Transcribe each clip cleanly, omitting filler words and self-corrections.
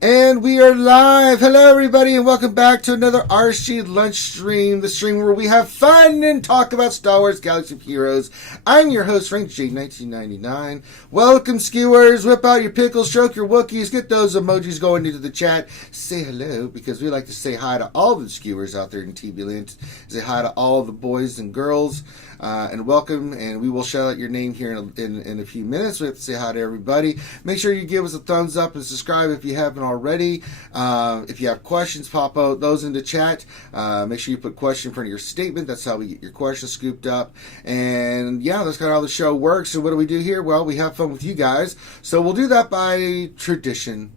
And we are live. Hello, everybody, and welcome back to another RSG lunch stream, the stream where we have fun and talk about Star Wars Galaxy of Heroes. I'm your host, RSG1999. Welcome, skewers. Whip out your pickles, stroke your Wookiees, get those emojis going into the chat. Say hello, because we like to say hi to all the skewers out there in TV Land. Say hi to all the boys and girls, and welcome. And we will shout out your name here in a few minutes. We have to say hi to everybody. Make sure you give us a thumbs up and subscribe if you haven't already. If you have questions, pop out those into chat. Make sure you put question in front of your statement. That's how we get your questions scooped up. And yeah, that's kind of how the show works. So what do we do here? Well, we have fun with you guys. So we'll do that by tradition.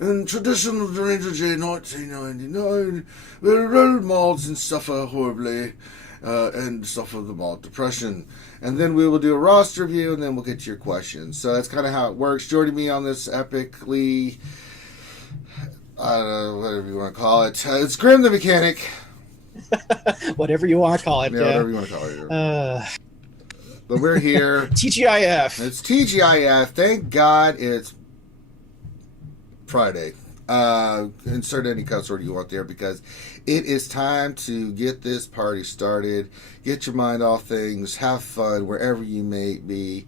In tradition of the Ranger J 1999, we roll malls and suffer horribly. And suffer the mild depression. And then we will do a roster review, and then we'll get to your questions. So that's kind of how it works. Joining me on this epically, I don't know, whatever you want to call it. It's Grim the Mechanic. Whatever you want to call it. Yeah, whatever you want to call it. But we're here. TGIF. It's TGIF. Thank God it's Friday. Insert any cuss word you want there, because it is time to get this party started. Get your mind off things. Have fun wherever you may be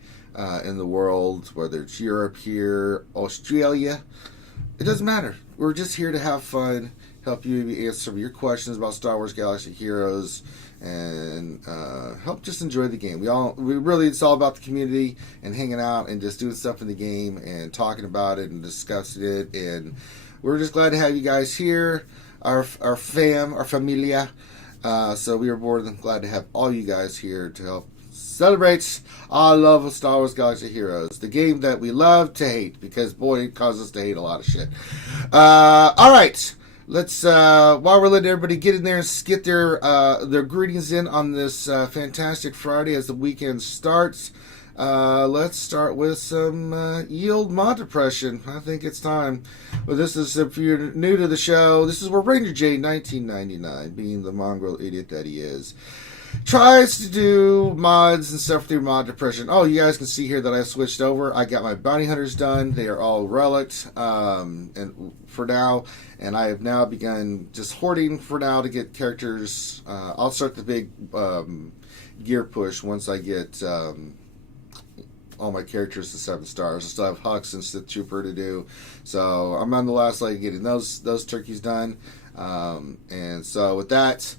in the world, whether it's Europe, here, Australia. It doesn't matter. We're just here to have fun, help you answer some of your questions about Star Wars Galaxy Heroes, and help just enjoy the game. It's all about the community and hanging out and just doing stuff in the game and talking about it and discussing it. And we're just glad to have you guys here, our familia. So we are more than glad to have all you guys here to help celebrate our love of Star Wars Galaxy Heroes, the game that we love to hate, because boy, it causes us to hate a lot of shit. All right. Let's, while we're letting everybody get in there and get their greetings in on this fantastic Friday as the weekend starts, let's start with some yield mod depression. I think it's time. Well, this is, if you're new to the show, this is where Ranger J 1999, being the mongrel idiot that he is, tries to do mods and stuff through mod depression. Oh, you guys can see here that I switched over. I got my bounty hunters done. They are all relicked, and for now, and I have now begun just hoarding for now to get characters. I'll start the big gear push once I get all my characters to 7 stars. I still have Hux and Sith Trooper to do, so I'm on the last leg of getting those turkeys done. And so with that,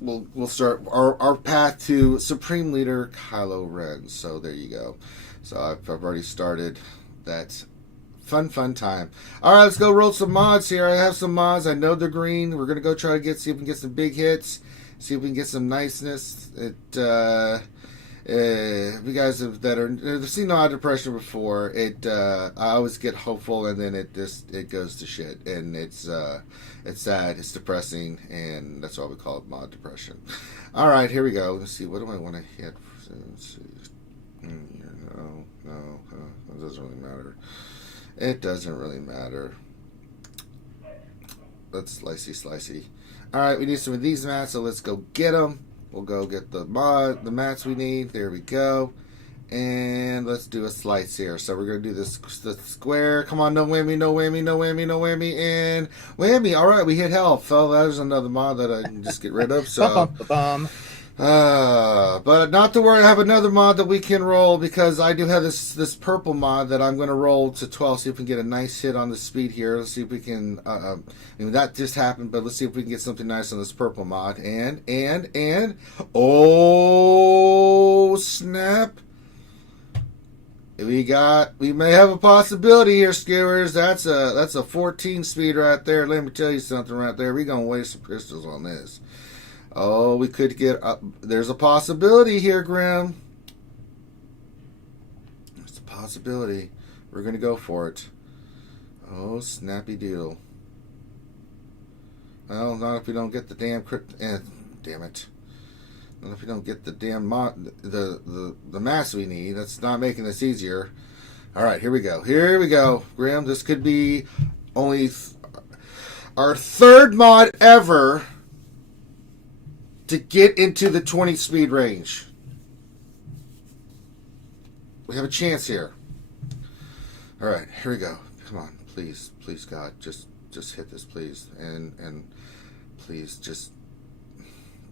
we'll start our path to Supreme Leader Kylo Ren. So there you go. So I've already started that fun time. All right, let's go roll some mods here. I have some mods. I know they're green. We're gonna go try to see if we can get some big hits. See if we can get some niceness. You guys that have seen mod depression before, I always get hopeful and then it goes to shit, and it's sad, it's depressing, and that's why we call it mod depression. All right, here we go. Let's see. What do I want to hit? Let's see. No, it doesn't really matter. It doesn't really matter. Let's slicey. All right, we need some of these mats, so let's go get them. We'll go get the mats we need. There we go. And let's do a slice here. So we're going to do the square. Come on, no whammy. And whammy. All right, we hit health. So there's another mod that I can just get rid of. So, but not to worry, I have another mod that we can roll, because I do have this purple mod that I'm going to roll to 12, see if we can get a nice hit on the speed here. Let's see if we can, that just happened, but let's see if we can get something nice on this purple mod. And, oh, snap. We may have a possibility here, skewers. That's a 14 speed right there. Let me tell you something right there. We're going to waste some crystals on this. Oh, we could get there's a possibility here, Grim. There's a possibility. We're going to go for it. Oh, snappy deal. Well, not if we don't get the damn damn it. Not if we don't get the damn the mass we need. That's not making this easier. All right, here we go. Grim, this could be only our third mod ever to get into the 20 speed range. We have a chance here. All right, here we go. come on, please, God, just hit this, please, and please, just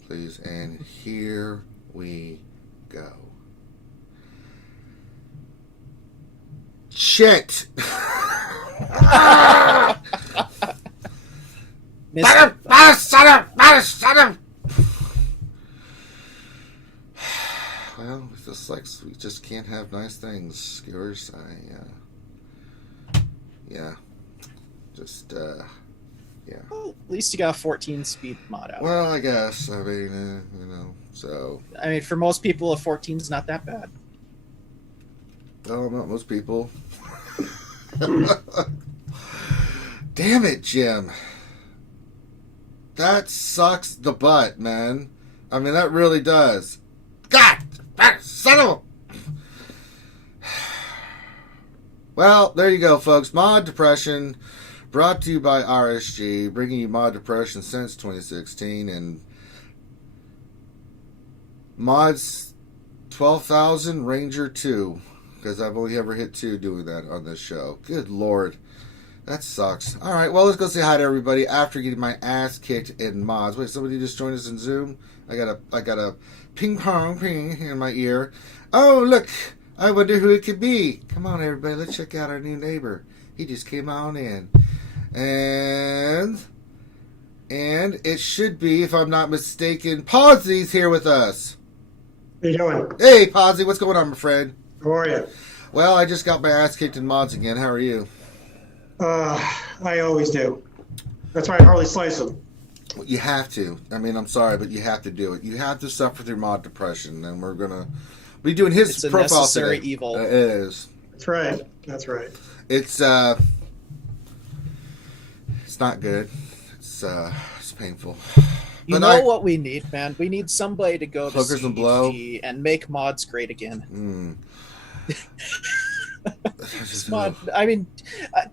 please, and here we go. Shit. Well, just like we just can't have nice things, skewers. Yeah, Well, at least you got a 14 speed mod out. Well, I guess. I mean, so. I mean, for most people, a 14 is not that bad. Oh, not most people. Damn it, Jim. That sucks the butt, man. I mean, that really does. God! Son of a... Well, there you go, folks. Mod Depression, brought to you by RSG, bringing you Mod Depression since 2016, and mods 12,000 Ranger 2, because I've only ever hit 2 doing that on this show. Good Lord. That sucks. Alright, well, let's go say hi to everybody after getting my ass kicked in mods. Wait, somebody just joined us in Zoom? I got a ping pong ping in my ear. Oh, look! I wonder who it could be. Come on, everybody, let's check out our new neighbor. He just came on in. And it should be, if I'm not mistaken, Podsy's here with us. How you doing? Hey, Podsy, what's going on, my friend? How are you? Well, I just got my ass kicked in mods again. How are you? I always do. That's why I hardly slice them. You have to. I mean, I'm sorry, but you have to do it. You have to suffer through mod depression, and we're going to be doing his It's a profile necessary today. evil. It is. That's right. That's right. It's not good. It's painful. You know what we need, man? We need somebody to go to Hookers and blow. CG and make mods great again. I mean,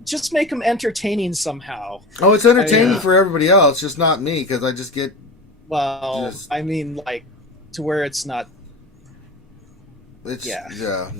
just make them entertaining somehow. Oh, it's entertaining for everybody else, just not me, because I just get... Well, I mean, like, to where it's not... Yeah.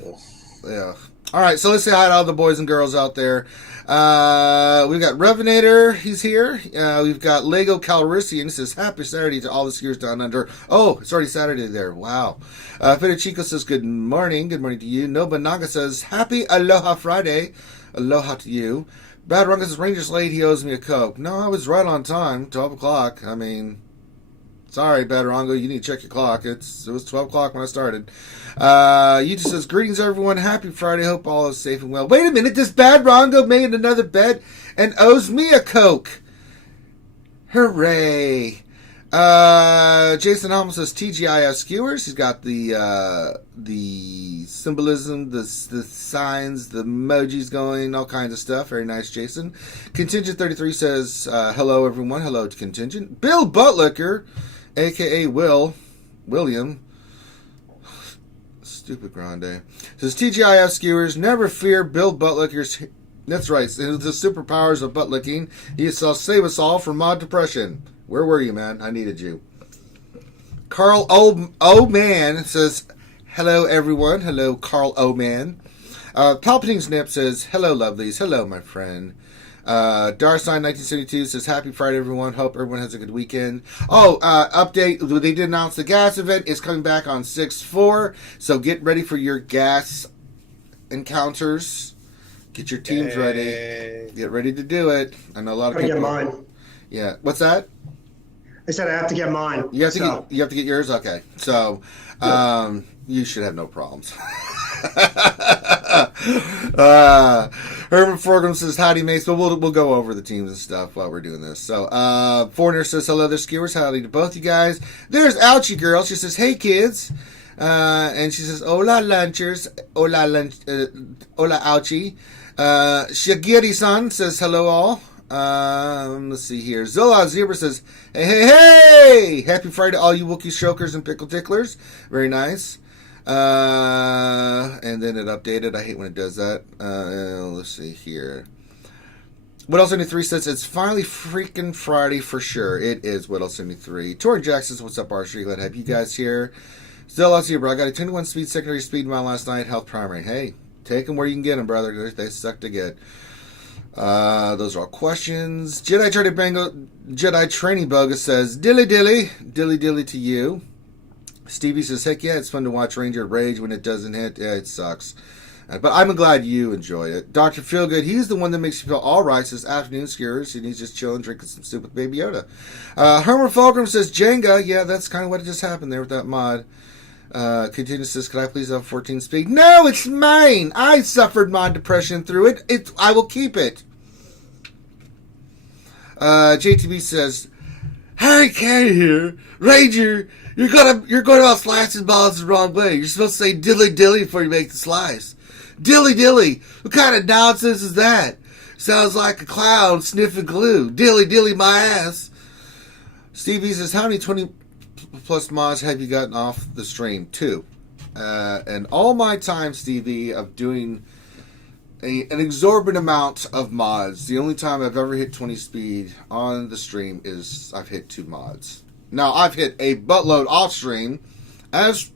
All right, so let's say hi to all the boys and girls out there. We've got Revenator, he's here. We've got Lego Calrissian, says, happy Saturday to all the skiers down under. Oh, it's already Saturday there. Wow. Federico says, good morning. Good morning to you. Nobanaga says, happy Aloha Friday. Aloha to you. Bad Runga says, Ranger's late, he owes me a Coke. No, I was right on time, 12 o'clock. I mean... Sorry, Bad Rongo, you need to check your clock. It was 12 o'clock when I started. You just says, greetings, everyone. Happy Friday. Hope all is safe and well. Wait a minute. This Bad Rongo made another bet and owes me a Coke. Hooray. Jason Holmes says, TGIF skewers. He's got the symbolism, the signs, the emojis going, all kinds of stuff. Very nice, Jason. Contingent 33 says, hello, everyone. Hello to Contingent. Bill Buttlicker, a.k.a. William. Stupid Grande. Says, TGIF skewers, never fear Bill Buttlicker's... That's right. The superpowers of butt licking. He shall save us all from mod depression. Where were you, man? I needed you. Carl O-Man says, hello, everyone. Hello, Carl O-Man. Palpatine's Nip says, hello, lovelies. Hello, my friend. Darsign 1972 says, happy Friday, everyone. Hope everyone has a good weekend. Oh, update. They did announce the gas event is coming back on 6/4. So get ready for your gas encounters. Get your teams ready. Get ready to do it. I know a lot of people. Get mine. Yeah. What's that? I said I have to get mine. You have to get yours? Okay. So, you should have no problems. Herman Forgum says, howdy, mates, but we'll go over the teams and stuff while we're doing this. So, Foreigner says, hello there, skewers. Howdy to both you guys. There's Ouchie Girl. She says, hey, kids. And she says, hola, lunchers. Hola, Ouchie. Shagiri-san says, hello, all. Let's see here. Zola Zebra says, hey! Happy Friday, all you Wookiee strokers and pickle ticklers. Very nice. And then it updated. I hate when it does that. Let's see here. What else 73 says, it's finally freaking Friday for sure. It is What else 73. Tori Jackson says, what's up, RSG? Glad to have you guys here. Zola Zebra, I got a 21 speed secondary speed mile last night, health primary. Hey, take them where you can get them, brother. They suck to get. Those are all questions. Jedi Training Bogus says, dilly dilly to you. Stevie says, heck yeah, it's fun to watch Ranger rage when it doesn't hit. Yeah, it sucks. But I'm glad you enjoy it. Dr. Feelgood, he's the one that makes you feel all right, says afternoon skewers, and he's just chilling, drinking some soup with Baby Yoda. Herman Fulcrum says, Jenga. Yeah, that's kind of what just happened there with that mod. Continues says, could I please have 14 speed? No, it's mine. I suffered mod depression through it. I will keep it. JTB says, Harry Carey here. Ranger, you're going about slicing balls the wrong way. You're supposed to say dilly dilly before you make the slice. Dilly dilly. What kind of nonsense is that? Sounds like a clown sniffing glue. Dilly dilly my ass. Stevie says, how many 20 plus mods have you gotten off the stream? 2. And all my time, Stevie, of doing an exorbitant amount of mods, the only time I've ever hit 20 speed on the stream is I've hit 2 mods. Now, I've hit a buttload off stream, as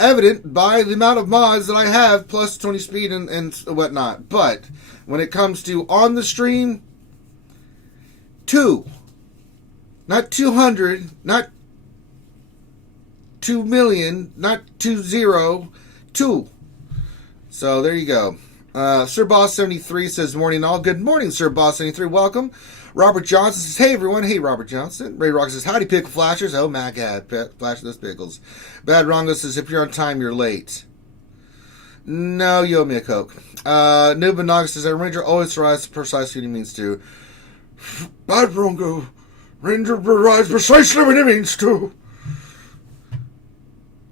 evident by the amount of mods that I have, plus 20 speed and whatnot. But when it comes to on the stream, 2. Not 200, not 2 million, not 20, 2. So there you go. Sir Boss 73 says, morning all. Good morning, Sir Boss 73. Welcome. Robert Johnson says, hey everyone. Hey, Robert Johnson. Ray Rock says, howdy, pickle flashers. Oh my God, flash those pickles. Bad Rongo says, if you're on time, you're late. No, you owe me a Coke. Nuba Naga says, a Ranger always arrives precisely what he means to. Bad Rongo. Ranger arrives precisely what he means to.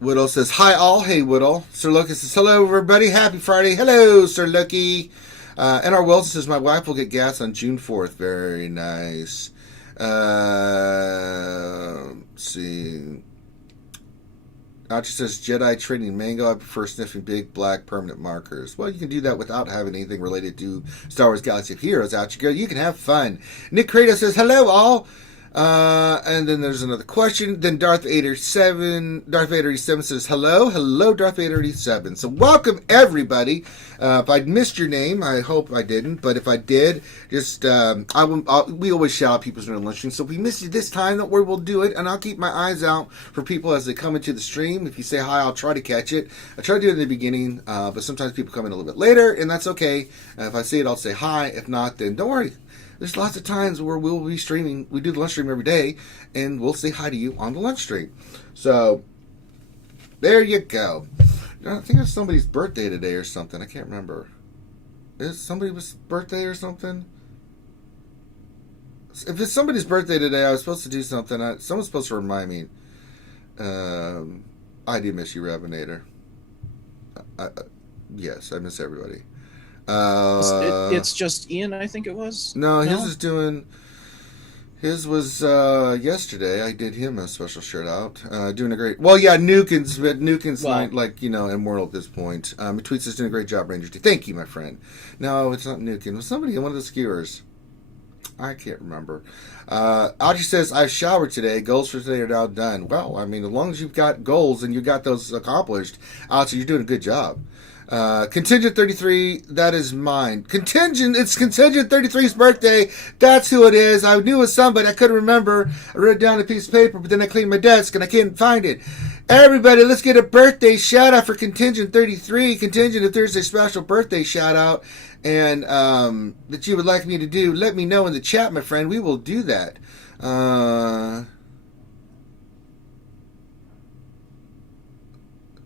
Whittle says, hi all. Hey, Whittle. Sir Lucas says, hello everybody. Happy Friday. Hello, Sir Lucky. N.R. Wilson says, my wife will get gas on June 4th. Very nice. Let's see. Ouchie says, Jedi training mango. I prefer sniffing big black permanent markers. Well, you can do that without having anything related to Star Wars Galaxy of Heroes. Ouchie, you can have fun. Nick Kratos says, hello all. And then there's another question. Then Darth Vader 87 says, hello, Darth Vader 87. So welcome everybody. If I missed your name, I hope I didn't, but if I did, just we always shout out people's during lunch stream. So if we miss you this time, don't worry, we'll do it, and I'll keep my eyes out for people as they come into the stream. If you say hi, I'll try to catch it. I try to do it in the beginning, but sometimes people come in a little bit later, and that's okay. If I see it, I'll say hi. If not, then don't worry. There's lots of times where we'll be streaming. We do the lunch stream every day, and we'll say hi to you on the lunch stream. So, there you go. I think it's somebody's birthday today or something. I can't remember. Is somebody's birthday or something? If it's somebody's birthday today, I was supposed to do something. Someone's supposed to remind me. I do miss you, Ravinator. Yes, I miss everybody. It's just Ian, I think it was. No, his was yesterday. I did him a special shout out. Doing a great. Well, yeah, Nukin's not like immortal at this point. He tweets us doing a great job, Rangers. Thank you, my friend. No, it's not Nukin. It was somebody, one of the skewers. I can't remember. Ouchie says, I've showered today. Goals for today are now done. Well, I mean, as long as you've got goals and you got those accomplished, Ouchie, you're doing a good job. Contingent 33, that is mine. It's Contingent 33's birthday. That's who it is. I knew it was somebody. I couldn't remember. I wrote it down on a piece of paper, but then I cleaned my desk and I couldn't find it. Everybody, let's get a birthday shout out for Contingent 33. Contingent, if there's a special birthday shout out and that you would like me to do, let me know in the chat, my friend. We will do that. I'm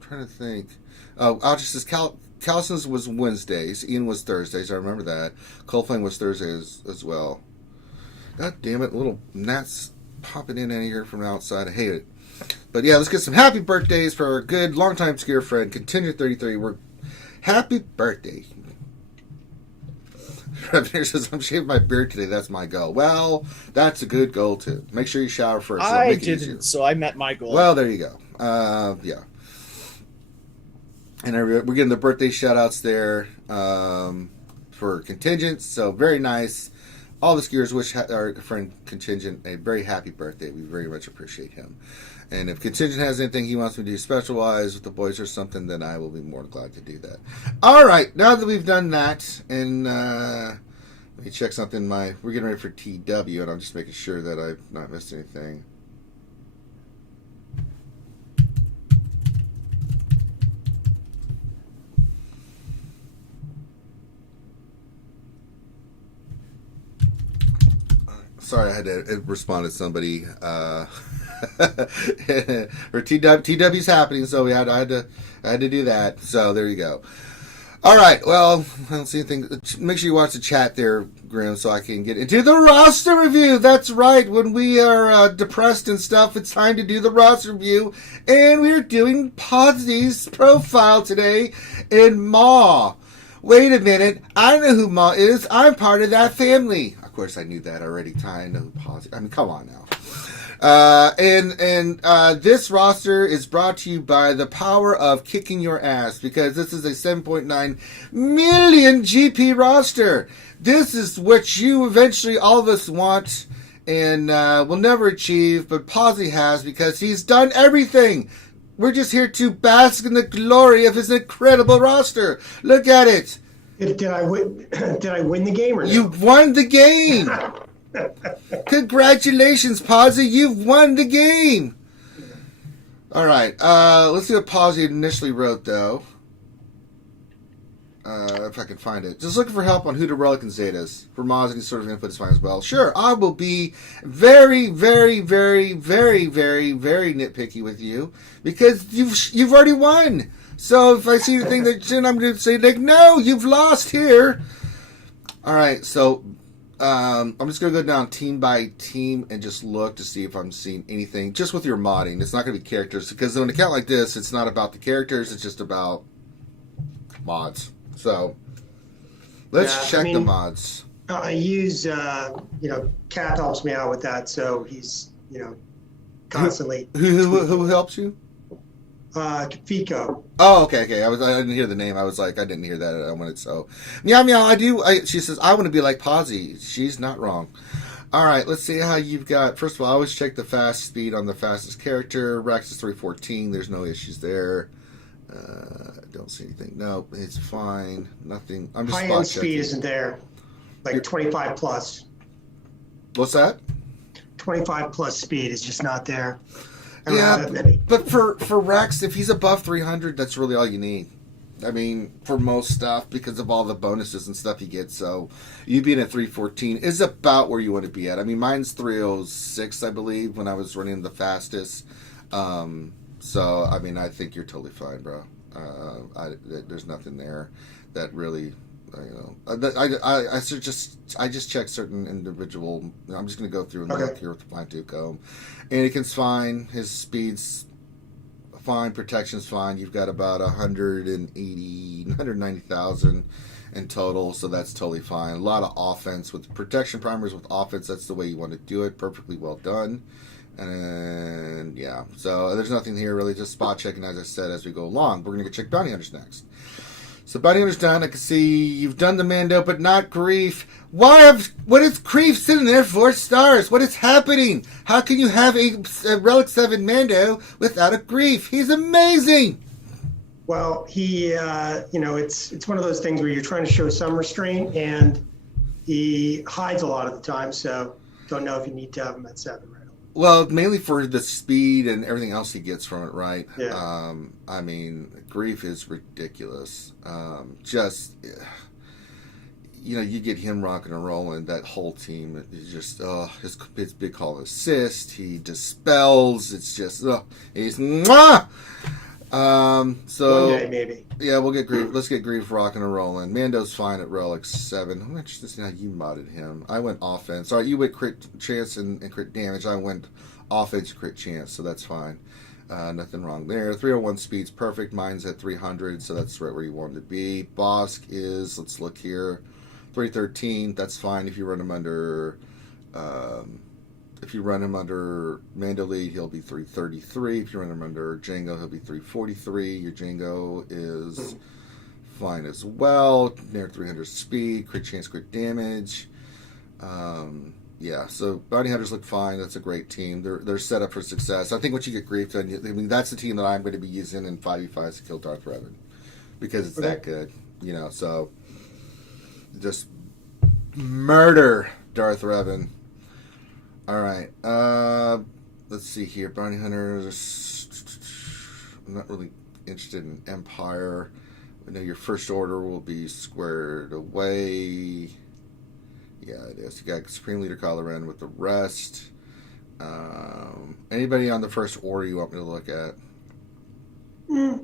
trying to think. Oh, Ouchie says Callison's was Wednesdays. Ian was Thursdays. I remember that. Coldplay was Thursdays as well. God damn it. Little gnats popping in here from the outside. I hate it. But yeah, let's get some happy birthdays for our good longtime skier friend, Contingent 33. We're happy birthday. Revenue says, I'm shaving my beard today. That's my goal. Well, that's a good goal too. Make sure you shower first. I didn't, so I met my goal. Well, there you go. Yeah. And we're getting the birthday shout-outs there for Contingent. So, very nice. All the skiers wish our friend Contingent a very happy birthday. We very much appreciate him. And if Contingent has anything he wants me to do special-wise with the boys or something, then I will be more than glad to do that. All right. Now that we've done that and Let me check something. We're getting ready for TW, and I'm just making sure that I've not missed anything. Sorry, I had to respond to somebody. Or TW's happening, so I had to do that. So there you go. All right. Well, I don't see anything. Make sure you watch the chat there, Grim, so I can get into the roster review. That's right. When we are depressed and stuff, it's time to do the roster review, and we're doing Podsy's profile today in Maw. Wait a minute. I know who Ma is. I'm part of that family. Of course, I knew that already. I know who Pausy. I mean, come on now. This roster is brought to you by the power of kicking your ass, because this is a 7.9 million GP roster. This is what you eventually, all of us, want and will never achieve, but Pausy has, because he's done everything. We're just here to bask in the glory of his incredible roster. Look at it. Did I win? Did I win the game or no? You won the game. Congratulations, Pausy. You've won the game. All right. Let's see what Pausy initially wrote, though. If I can find it. Just looking for help on who to relic and Zetas. For mods, any sort of input is fine as well. Sure, I will be very, very, very, very, very, very nitpicky with you, because you've already won. So if I see anything that I'm going to say, like, no, you've lost here. All right, so I'm just going to go down team by team and just look to see if I'm seeing anything, just with your modding. It's not going to be characters, because on an account like this, it's not about the characters, it's just about mods. So let's check the mods. I use, Cat helps me out with that, so he's, constantly. Who helps you? Fico. Oh, okay. I didn't hear the name. I was like, I didn't hear that. I wanted so. Meow meow. She says I want to be like Pausy. She's not wrong. All right, let's see how you've got. First of all, I always check the fast speed on the fastest character. Rex is 314. There's no issues there. Don't see anything. No, it's fine. Nothing. I'm just high-end speed isn't there. Like 25 plus. What's that? 25 plus speed is just not there. Yeah, but for Rex, if he's above 300, that's really all you need. I mean, for most stuff, because of all the bonuses and stuff he gets. So you being at 314 is about where you want to be at. I mean, mine's 306, I believe, when I was running the fastest. So, I mean, I think you're totally fine, bro. There's nothing there that really, I just check certain individual. I'm just going to go through and look here with the fine tooth comb. Anakin's fine. His speed's fine. Protection's fine. You've got about 190,000 in total, so that's totally fine. A lot of offense with protection primers with offense. That's the way you want to do it. Perfectly well done. And yeah, so there's nothing here really, just spot checking as I said as we go along. We're going to go check Bounty Hunters next. So Bounty Hunters done. I can see you've done the Mando, but not Grief. What is Grief sitting there 4 stars? What is happening? How can you have a Relic 7 Mando without a Grief? He's amazing. Well, he, it's one of those things where you're trying to show some restraint, and he hides a lot of the time, so don't know if you need to have him at 7. Well, mainly for the speed and everything else he gets from it, right? Yeah. I mean, Grief is ridiculous. You get him rocking and rolling, that whole team is just, his big call assist, he dispels, it's just, he's, mwah! So, one day, maybe. Yeah, we'll get Grief. Let's get Grief rocking and rolling. Mando's fine at Relic 7. I'm interested to see how you modded him. I went offense. All right, you went crit chance and crit damage. I went offense, crit chance, so that's fine. Nothing wrong there. 301 speed's perfect. Mine's at 300, so that's right where you want to be. Bosk is, let's look here, 313. That's fine if you run him under... If you run him under Mando lead, he'll be 333. If you run him under Django, he'll be 343. Your Django is fine as well. Near 300 speed, crit chance, crit damage. Yeah, so Bounty Hunters look fine. That's a great team. They're set up for success. I think once you get Grief done, I mean, that's the team that I'm going to be using in 5v5s to kill Darth Revan, because it's that good. So just murder Darth Revan. All right. Let's see here. Bounty Hunters. I'm not really interested in Empire. I know your First Order will be squared away. Yeah, it is. You got Supreme Leader Kylo Ren with the rest. Anybody on the First Order you want me to look at?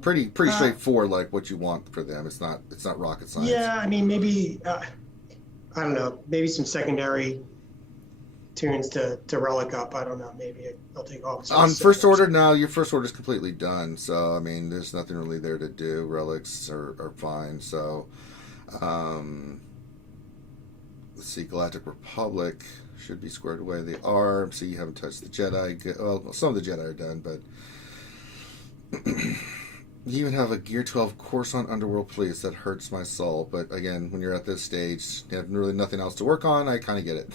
Pretty straightforward, like what you want for them. It's not rocket science. Yeah, I mean, maybe I don't know. Maybe some secondary tunes to relic up. I don't know. Maybe I'll take off. On First Order, no, your First Order is completely done. So I mean, there's nothing really there to do. Relics are fine. So, let's see. Galactic Republic should be squared away. They are. So you haven't touched the Jedi. Well, some of the Jedi are done, but you even have a Gear 12 Coruscant Underworld Police. That hurts my soul. But again, when you're at this stage, you have really nothing else to work on. I kind of get it.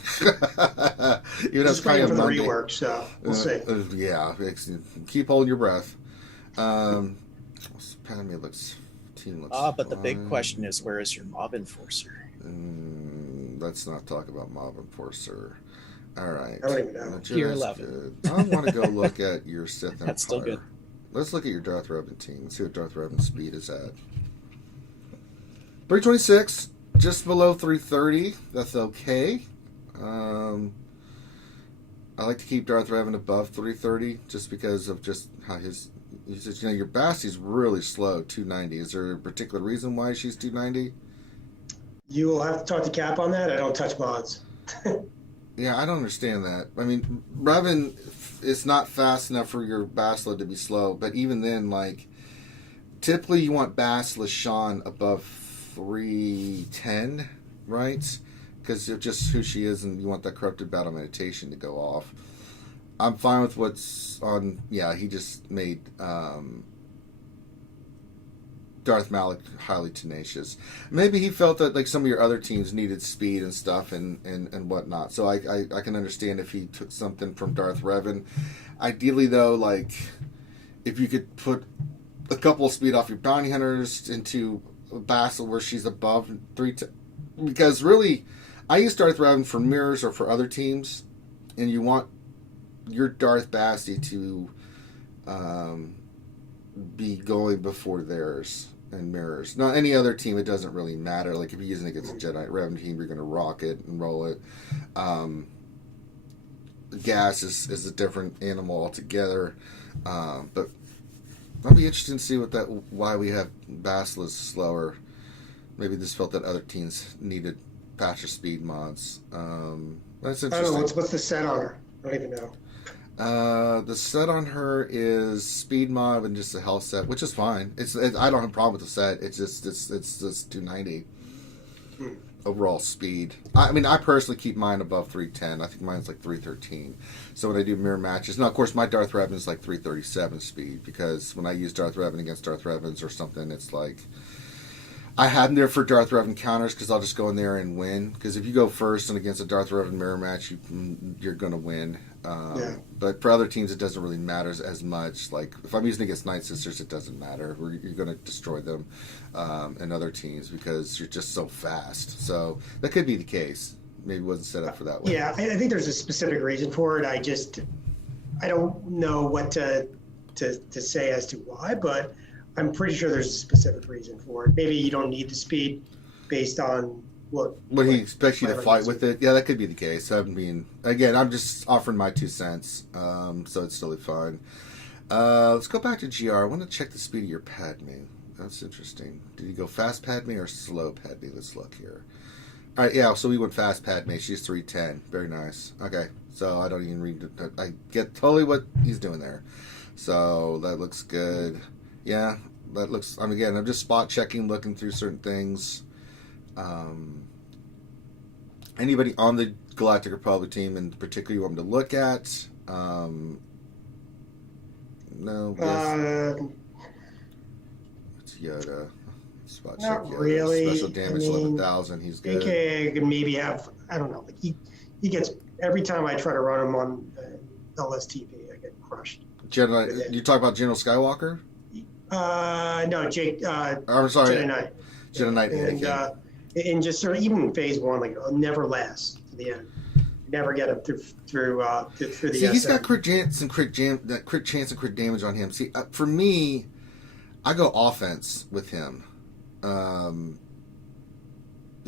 Even just waiting for the rework, so we'll see. Yeah, keep holding your breath. Padme looks but fine. the big question is, where is your Mob Enforcer? Let's not talk about Mob Enforcer. All right. I don't even know. Gear 11. Good. I want to go look at your Sith Empire. That's still good. Let's look at your Darth Revan team. Let's see what Darth Revan's speed is at. 326, just below 330. That's okay. I like to keep Darth Revan above 330 just because of just how his usage. You know, your Bastie's really slow, 290. Is there a particular reason why she's 290? You will have to talk to Cap on that. I don't touch mods. Yeah, I don't understand that. I mean, Revan is not fast enough for your Bastila to be slow, but even then, like, typically you want Bastila Shan above 310, right? Because of just who she is, and you want that corrupted battle meditation to go off. I'm fine with what's on. Yeah, he just made Darth Malak highly tenacious. Maybe he felt that like some of your other teams needed speed and stuff and whatnot. So I can understand if he took something from Darth Revan. Ideally, though, like if you could put a couple of speed off your bounty hunters into Bastila where she's above 310, because really, I use Darth Revan for mirrors or for other teams, and you want your Darth Basti to be going before theirs and mirrors. Now, any other team, it doesn't really matter. Like, if you're using it against a Jedi Revan team, you're going to rock it and roll it. Gas is a different animal altogether. But I'll be interested to see why we have Basila's slower. Maybe this felt that other teams needed faster speed mods. That's interesting. I don't know. What's the set on her? I don't even know. The set on her is speed mod and just a health set, which is fine. I don't have a problem with the set. It's just 290 overall speed. I mean, I personally keep mine above 310. I think mine's like 313. So when I do mirror matches, now of course my Darth Revan is like 337 speed, because when I use Darth Revan against Darth Revans or something, it's like I have them there for Darth Revan counters because I'll just go in there and win. Because if you go first and against a Darth Revan mirror match, you're going to win. But for other teams, it doesn't really matter as much. Like, if I'm using against Night Sisters, it doesn't matter. You're going to destroy them and other teams because you're just so fast. So that could be the case. Maybe it wasn't set up for that way. Yeah, I think there's a specific reason for it. I don't know what to say as to why, but I'm pretty sure there's a specific reason for it. Maybe you don't need the speed based on what he expects you to fight with it. Yeah, that could be the case. I mean, again, I'm just offering my 2 cents, so it's totally fine. Let's go back to GR. I want to check the speed of your Padme. That's interesting. Did you go fast Padme or slow Padme? Let's look here. All right, yeah, so we went fast Padme. She's 310. Very nice. Okay, so I don't even read. I get totally what he's doing there. So that looks good. Yeah, that looks. I'm just spot checking, looking through certain things. Anybody on the Galactic Republic team in particular you want me to look at? No. It's Yoda. Spot check Not Yoda. really. Special damage 11,000. He's good. AKA could maybe have, I don't know. Like he gets, every time I try to run him on LSTP, I get crushed. You talk about General Skywalker? No, Jake. I'm sorry. Jedi Knight. Jedi Knight. And in just sort of even in phase one, like it'll never last to the end. You never get him through the. See, he's got crit chance and crit damage on him. See, for me, I go offense with him. I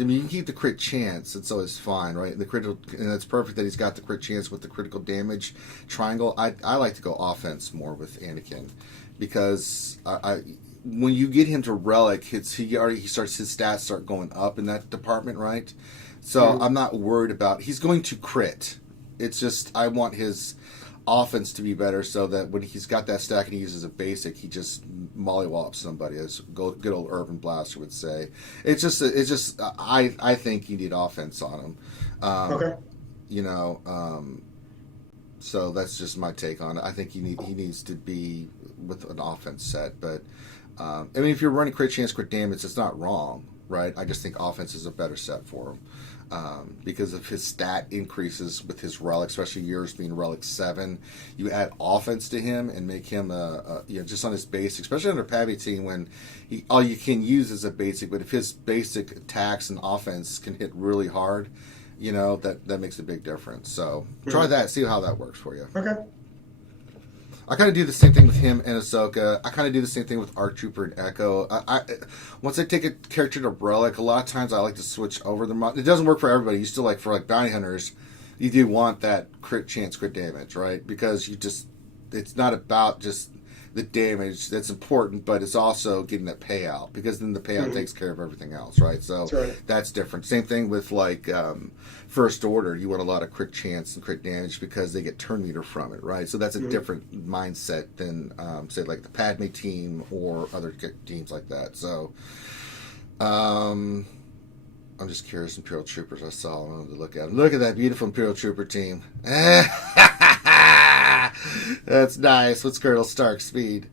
mean, you can keep the crit chance, and so it's fine, right? The critical, and it's perfect that he's got the crit chance with the critical damage triangle. I like to go offense more with Anakin because when you get him to relic, his stats start going up in that department, right? So I'm not worried about he's going to crit. It's just I want his offense to be better so that when he's got that stack and he uses a basic, he just mollywallops somebody, as good old Urban Blaster would say. It's just I think you need offense on him. Okay. You know, so that's just my take on it. I think he needs to be with an offense set, but I mean, if you're running crit chance, crit damage, it's not wrong, right? I just think offense is a better set for him. Because of his stat increases with his relic, especially yours being relic 7, you add offense to him and make him just on his basic, especially under Palpatine when all you can use is a basic, but if his basic attacks and offense can hit really hard, you know, that makes a big difference. So try that, see how that works for you. Okay. I kind of do the same thing with him and Ahsoka. I kind of do the same thing with ARC Trooper and Echo. Once I take a character to Relic, a lot of times I like to switch over them. It doesn't work for everybody. You still for bounty hunters, you do want that crit chance, crit damage, right? Because it's not about just the damage that's important, but it's also getting that payout, because then the payout takes care of everything else, right? So that's different. Same thing with First Order. You want a lot of crit chance and crit damage because they get turn meter from it, right? So that's a different mindset than say like the Padme team or other teams like that. So I'm just curious. Imperial Troopers, I saw. I wanted to look at them. Look at that beautiful Imperial Trooper team. That's nice. What's Colonel Stark's speed?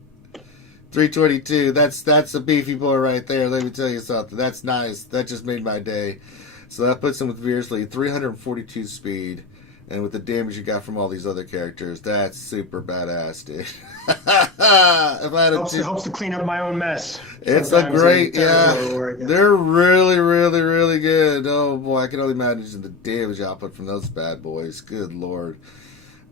322. That's a beefy boy right there. Let me tell you something. That's nice. That just made my day. So that puts him with Veer's lead, 342 speed, and with the damage you got from all these other characters, that's super badass, dude. Helps to clean up my own mess. It's a great, They're really, really, really good. Oh boy, I can only imagine the damage output from those bad boys. Good lord.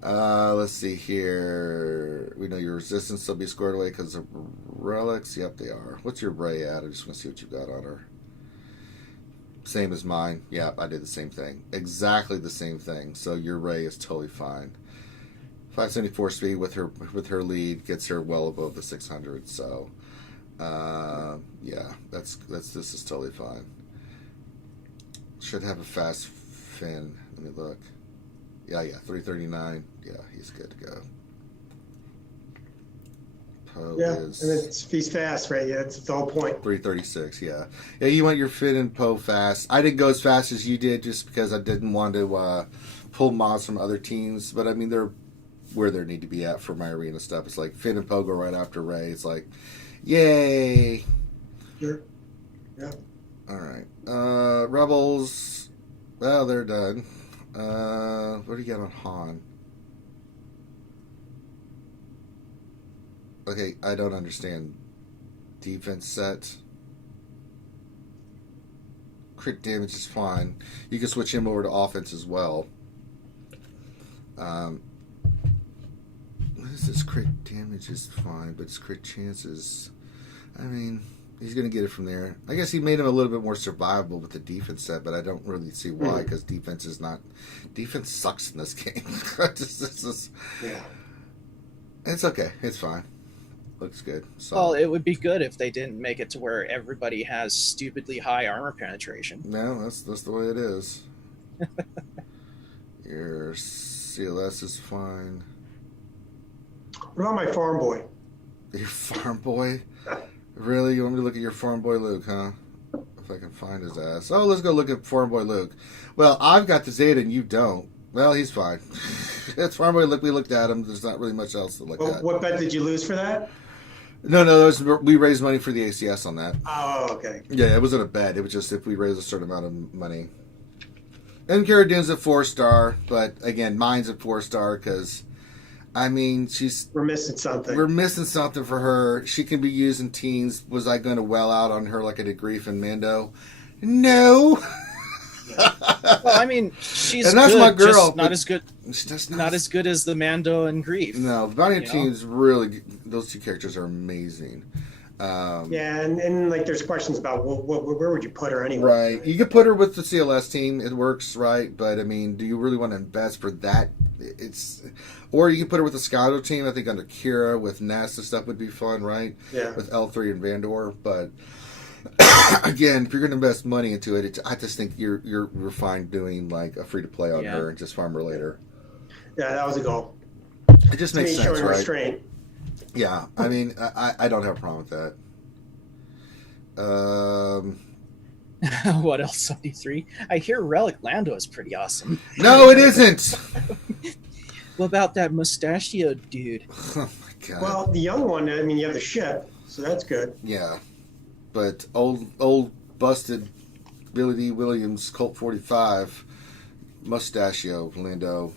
Let's see here. We know your resistance will be scored away because of relics. Yep, they are. What's your Ray at? I just want to see what you got on her. Same as mine. Yep, I did the same thing. Exactly the same thing. So your Ray is totally fine. 574 speed with her lead gets her well above the 600. So, yeah, this is totally fine. Should have a fast fin. Let me look. Yeah, 339. Yeah, he's good to go. Poe is... and he's fast, right? Yeah, that's the whole point. 336, yeah. Yeah, you want your Finn and Poe fast. I didn't go as fast as you did just because I didn't want to pull mods from other teams, but I mean, they're where they need to be at for my arena stuff. It's like Finn and Poe go right after Rey. It's like, yay! Sure. Yeah. All right. Rebels, well, they're done. What do you got on Han? Okay, I don't understand. Defense set. Crit damage is fine. You can switch him over to offense as well. What is this? Crit damage is fine, but his crit chances... I mean... he's going to get it from there. I guess he made him a little bit more survivable with the defense set, but I don't really see why, because defense sucks in this game. Yeah. It's okay. It's fine. Looks good. So, well, it would be good if they didn't make it to where everybody has stupidly high armor penetration. No, that's the way it is. Your CLS is fine. What about my farm boy? Your farm boy? Really? You want me to look at your farm boy Luke, huh? If I can find his ass. Oh, let's go look at farm boy Luke. Well, I've got the Zeta and you don't. Well, he's fine. It's farm boy Luke. We looked at him. There's not really much else to look at. What bet did you lose for that? No, we raised money for the ACS on that. Oh, okay. Yeah, it wasn't a bet. It was just if we raised a certain amount of money. And Cara Dune's a 4-star, but again, mine's a 4-star because... I mean, we're missing something. We're missing something for her. She can be used in teens. Was I going to well out on her like I did Grief and Mando? No. Well, I mean, she's And that's good, my girl, just but not as good. She does Not as good as the Mando and Grief. No, the Bounty You know? Team's really, those two characters are amazing. Yeah, and like there's questions about where would you put her anyway? Right. You could put her with the CLS team. It works, right? But, I mean, do you really want to invest for that? Or you could put her with the Scotto team. I think under Kira with Nest and stuff would be fun, right? Yeah. With L3 and Vandor. But, again, if you're going to invest money into it, I just think you're fine doing, like, a free-to-play on her and just farm her later. Yeah, that was a goal. It just makes sense, showing right? restraint. Yeah, I mean, I don't have a problem with that. What else? 73. I hear Relic Lando is pretty awesome. No, it isn't. What about that mustachioed dude? Oh my god. Well, the young one. I mean, you have the ship, so that's good. Yeah, but old busted Billy D. Williams Colt 45 mustachio Lando.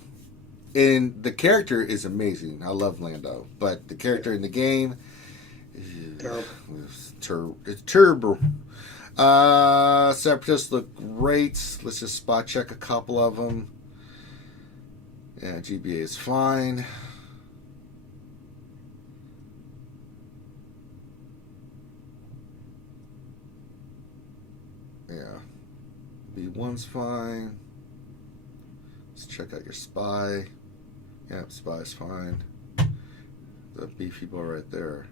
And the character is amazing. I love Lando, but the character in the game is turbo. Separatists look great. Let's just spot check a couple of them. Yeah, GBA is fine. Yeah, B1's fine. Let's check out your spy. Yeah, spy's fine. The beefy boy right there.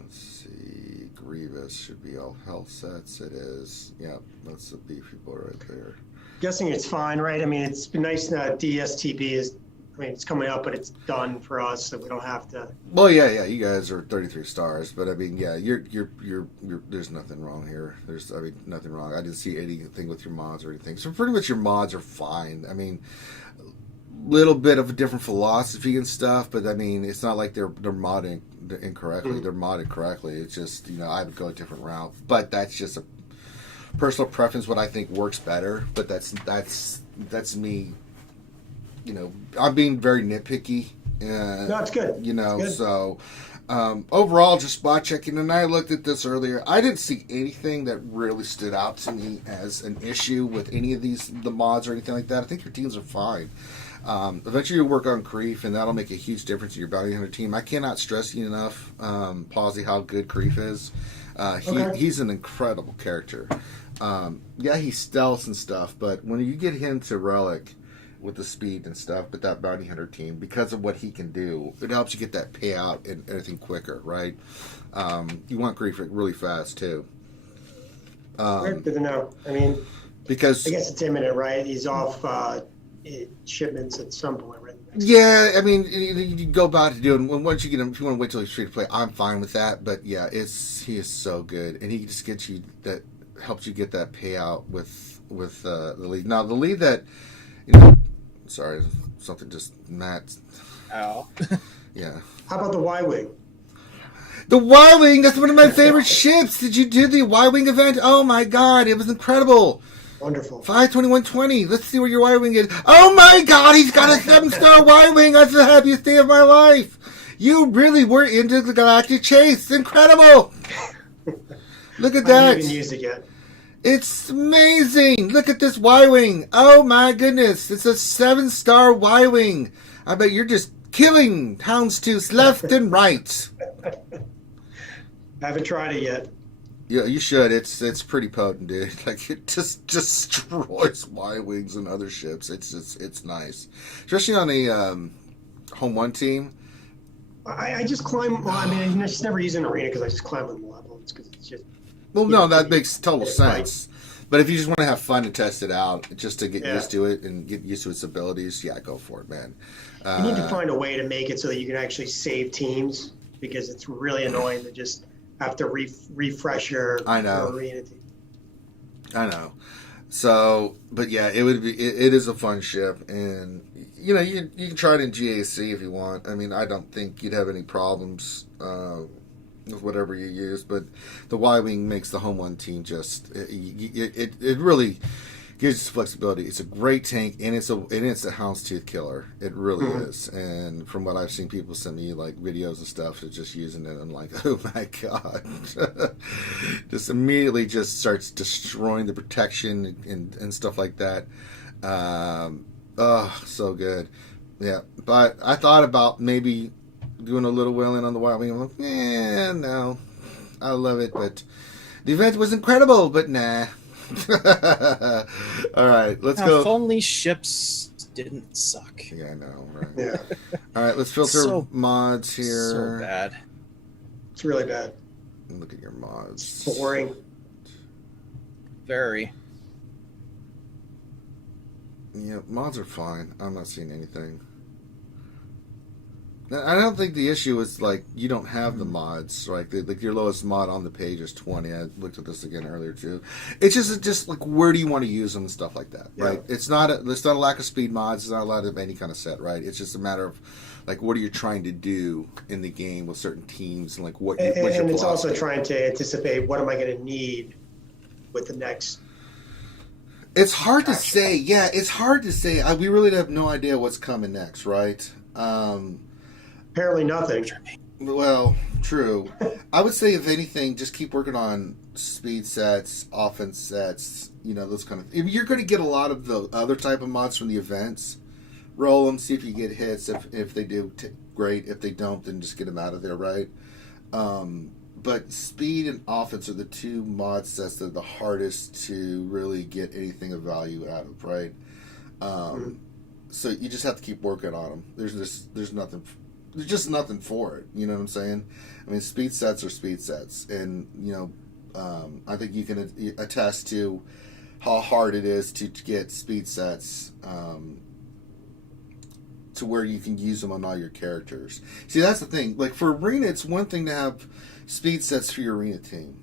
Let's see. Grievous should be all health sets. It is. Yep, that's the beefy boy right there. Guessing it's fine, right? I mean, it's been nice that DSTB is. I mean, it's coming up, but it's done for us, so we don't have to. Well, yeah. You guys are 33 stars, but I mean, yeah, you're. There's nothing wrong here. Nothing wrong. I didn't see anything with your mods or anything. So pretty much your mods are fine. I mean, little bit of a different philosophy and stuff, but I mean, it's not like they're modding incorrectly. Mm-hmm. They're modded correctly. It's just, I would go a different route, but that's just a personal preference. What I think works better, but that's me. I'm being very nitpicky. No, it's good. It's good. So overall, just spot checking. And I looked at this earlier. I didn't see anything that really stood out to me as an issue with any of the mods or anything like that. I think your teams are fine. Eventually, you'll work on Creef, and that'll make a huge difference in your bounty hunter team. I cannot stress you enough, Pawsey, how good Creef is. He's an incredible character. Yeah, he stealths and stuff, but when you get him to Relic with the speed and stuff, but that bounty hunter team, because of what he can do, it helps you get that payout and everything quicker, right? You want Grief really fast too. Good to know. I mean, because I guess it's imminent, right? He's off shipments at some point, right? Yeah, I mean, you go about to do it. And once you get him, if you want to wait till he's free to play, I'm fine with that. But yeah, he is so good, and he just gets you that helps you get that payout with the lead. Now the lead that sorry, something just Matt. Oh. Yeah. How about the Ywing? The Ywing, that's one of my favorite ships. Did you do the Ywing event? Oh my god, it was incredible. Wonderful. 5/21/20. Let's see where your Y-Wing is. Oh my god, he's got a 7-star Y-Wing. That's the happiest day of my life. You really were into the Galactic Chase. It's incredible. Look at that. I haven't even used it yet. It's amazing. Look at this Y-Wing. Oh my goodness. It's a 7-star Y-Wing. I bet you're just killing houndstooths left and right. I haven't tried it yet. Yeah, you should. It's pretty potent, dude. Like, it just destroys Y-Wings and other ships. It's nice, especially on a home one team. I just climb. Well, I mean, I just never use an arena because I just climb on the levels because it's just. Well, no, that makes total sense. But if you just want to have fun and test it out, just to get used to it and get used to its abilities, yeah, go for it, man. You need to find a way to make it so that you can actually save teams because it's really annoying to just have to refresh your arena team. I know. So, but yeah, it is a fun ship, and you can try it in GAC if you want. I mean, I don't think you'd have any problems with whatever you use, but the Y-Wing makes the home one team just it really gives you flexibility. It's a great tank, and it's a houndstooth killer. It really is. And from what I've seen, people send me like videos and stuff of just using it. I'm like, oh my god, just immediately just starts destroying the protection and stuff like that. Oh, so good. Yeah, but I thought about maybe doing a little whaling on the Ywing. I'm like, no, I love it, but the event was incredible, but nah. All right, let's go. If only ships didn't suck. Yeah, I know, right? Yeah, All right, let's filter mods here. So bad. it's really bad. Look at your mods. Boring. Very. Yeah, mods are fine. I'm not seeing anything. I don't think the issue is like you don't have the mods, right? Like your lowest mod on the page is 20. I looked at this again earlier too. It's just like where do you want to use them and stuff like that, right? Yeah. It's not a lack of speed mods. It's not a lot of any kind of set, right? It's just a matter of like what are you trying to do in the game with certain teams and like what's your And it's philosophy. also trying to anticipate what am I going to need with the next. It's hard to say. Yeah, it's hard to say. We really have no idea what's coming next, right? Apparently nothing. Well, true. I would say, if anything, just keep working on speed sets, offense sets, those kind of. You're going to get a lot of the other type of mods from the events. Roll them, see if you get hits. If they do, great. If they don't, then just get them out of there, right? But speed and offense are the two mod sets that are the hardest to really get anything of value out of, right? So you just have to keep working on them. There's nothing. There's just nothing for it. You know what I'm saying? I mean, speed sets are speed sets, and I think you can attest to how hard it is to get speed sets to where you can use them on all your characters. See, that's the thing. Like for arena, it's one thing to have speed sets for your arena team.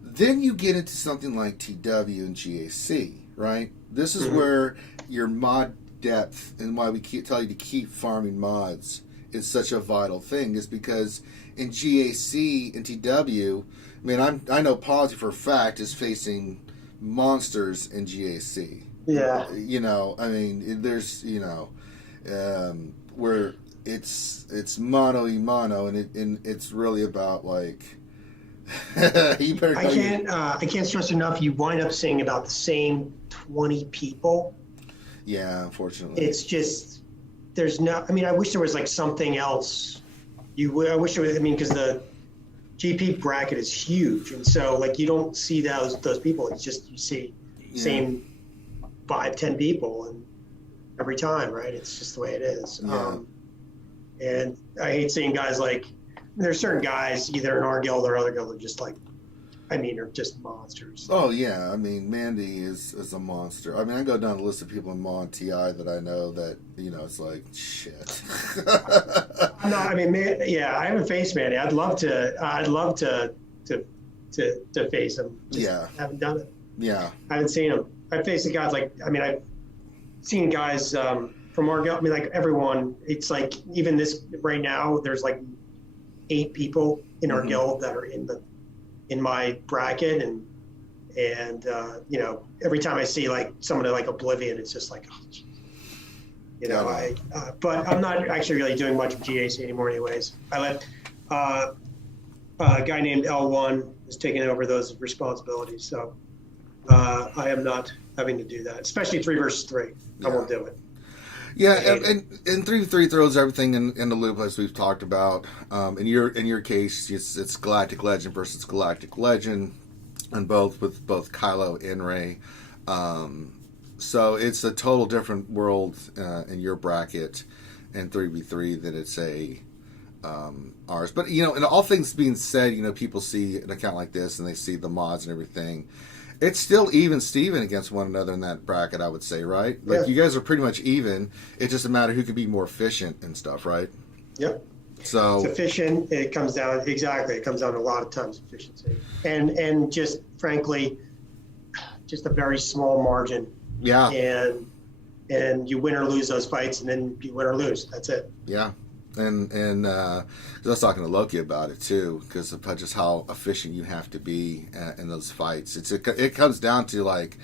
Then you get into something like TW and GAC, right? This is where your mod depth and why we tell you to keep farming mods is such a vital thing, is because in GAC and TW, I mean, I know Policy for a fact is facing monsters in GAC. Yeah. I mean, there's, where it's mono y mono, and it's really about like. You better I can't stress enough. You wind up seeing about the same 20 people. Yeah, unfortunately. It's just there's no. I mean, I wish there was like something else. I wish there was. I mean, because the GP bracket is huge, and so like you don't see those people. It's just you see same 5-10 people, and every time, right? It's just the way it is. Yeah. And I hate seeing guys like. There's certain guys, either in our guild or other guild, are just like, are just monsters. Oh yeah, I mean, Mandy is a monster. I mean, I go down the list of people in Mon TI that I know that it's like shit. No, I mean, I haven't faced Mandy. I'd love to face him. I haven't done it. Yeah, I haven't seen him. I've faced the guys I've seen guys from our guild. I mean, like everyone. It's like even this right now. There's like 8 people in our guild that are in my bracket, and every time I see like someone like Oblivion, it's just like, but I'm not actually really doing much of GAC anymore anyways. I let a guy named L1 is taking over those responsibilities, so I am not having to do that, especially 3 versus 3. I won't do it. Yeah, and 3v3 throws everything in the loop, as we've talked about. In your case, it's Galactic Legend versus Galactic Legend, and with both Kylo and Rey. So it's a total different world in your bracket in 3v3 than it's ours. But and all things being said, people see an account like this and they see the mods and everything. It's still even Steven against one another in that bracket, I would say, right? Like you guys are pretty much even. It's just a matter who can be more efficient and stuff, right? Yep. So it's efficient. It comes down to a lot of times efficiency, and just frankly, just a very small margin. Yeah. And you win or lose those fights, and then you win or lose. That's it. Yeah. And I was talking to Loki about it too, because of just how efficient you have to be in those fights. It comes down to like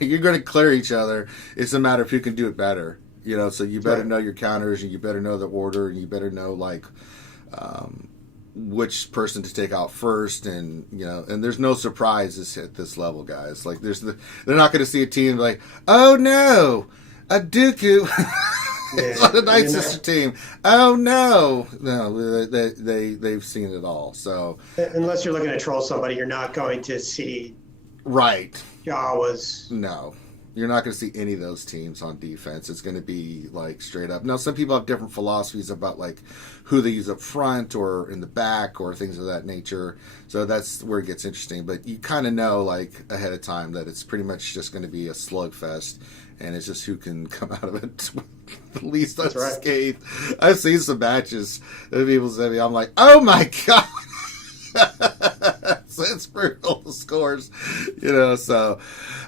You're going to clear each other. It's a matter of who can do it better. You know, so you better know your counters, and you better know the order, and you better know like which person to take out first, and you know, and there's no surprises at this level, guys. Like they're not going to see a team like, oh no, a Dooku. It's not a Night Sister team. Oh no, they've seen it all. So unless you're looking to troll somebody, you're not going to see right Jawas. No. You're not going to see any of those teams on defense. It's going to be like straight up. Now, some people have different philosophies about like who they use up front or in the back or things of that nature. So that's where it gets interesting. But you kind of know like ahead of time that it's pretty much just going to be a slugfest, and it's just who can come out of it the least unscathed. Right. I've seen some matches that people say to me, I'm like, oh my god. So it's brutal, the scores, you know. So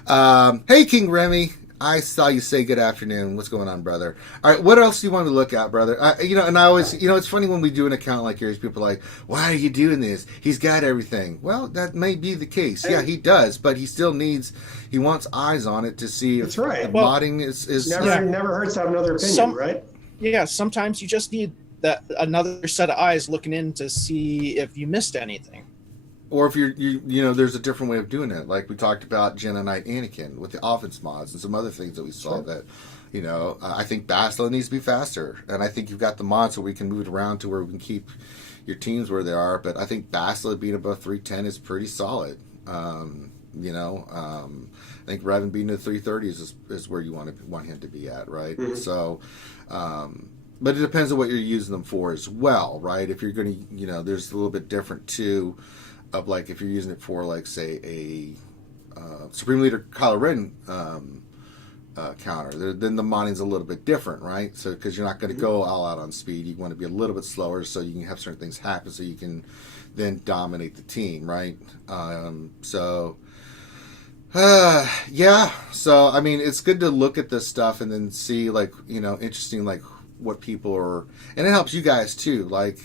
hey King Remy, I saw you say good afternoon. What's going on, brother? All right, what else do you want to look at, brother? You know, and I always, you know, it's funny when we do an account like yours, people are like, why are you doing this? He's got everything. Well, that may be the case. Yeah, he does, but he still he wants eyes on it to see if modding is never hurts to have another opinion, right? Yeah, sometimes you just need that another set of eyes looking in to see if you missed anything. Or if you know, there's a different way of doing it. Like we talked about Jedi Knight Anakin with the offense mods and some other things that we saw that, you know, I think Bastila needs to be faster. And I think you've got the mod so we can move it around to where we can keep your teams where they are. But I think Bastila being above 310 is pretty solid. You know, I think Revan being the 330s is where you want him to be at, right? Mm-hmm. So, but it depends on what you're using them for as well, right? If you're going to, you know, there's a little bit different too. Of like if you're using it for like say a Supreme Leader Kylo Ren counter, then the modding's a little bit different, right? So because you're not going to go all out on speed, you want to be a little bit slower so you can have certain things happen so you can then dominate the team, right? Yeah. So I mean, it's good to look at this stuff and then see like, you know, interesting like what people are, and it helps you guys too, like.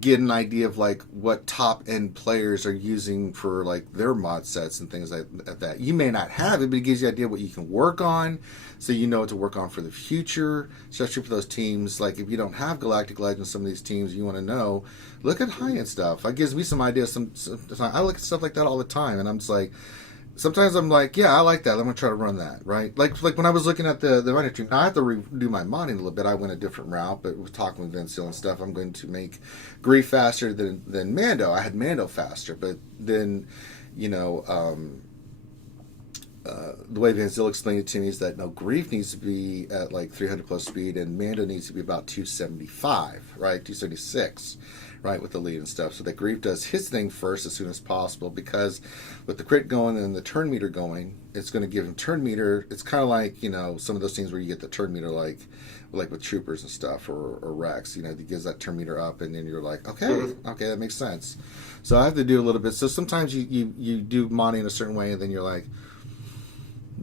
Get an idea of like what top end players are using for like their mod sets and things like that. You may not have it, but it gives you an idea what you can work on, so you know what to work on for the future, especially for those teams. Like if you don't have Galactic Legends, some of these teams you want to know, look at high end stuff. It gives me some ideas. Some I look at stuff like that all the time, and I'm just like, sometimes I'm like, yeah, I like that. I'm gonna try to run that, right? Like when I was looking at the running team, I have to redo my modding a little bit. I went a different route, but with talking with Vince Hill and stuff, I'm going to make Grief faster than Mando. I had Mando faster, but then, you know, the way Vince Hill explained it to me is that no, Grief needs to be at like 300 plus speed, and Mando needs to be about 275, right? 276. Right, with the lead and stuff, so that Grief does his thing first as soon as possible, because with the crit going and the turn meter going, it's going to give him turn meter. It's kind of like, you know, some of those things where you get the turn meter like with troopers and stuff or Rex, you know, it gives that turn meter up, and then you're like, okay, that makes sense. So I have to do a little bit. So sometimes you do modding in a certain way, and then you're like,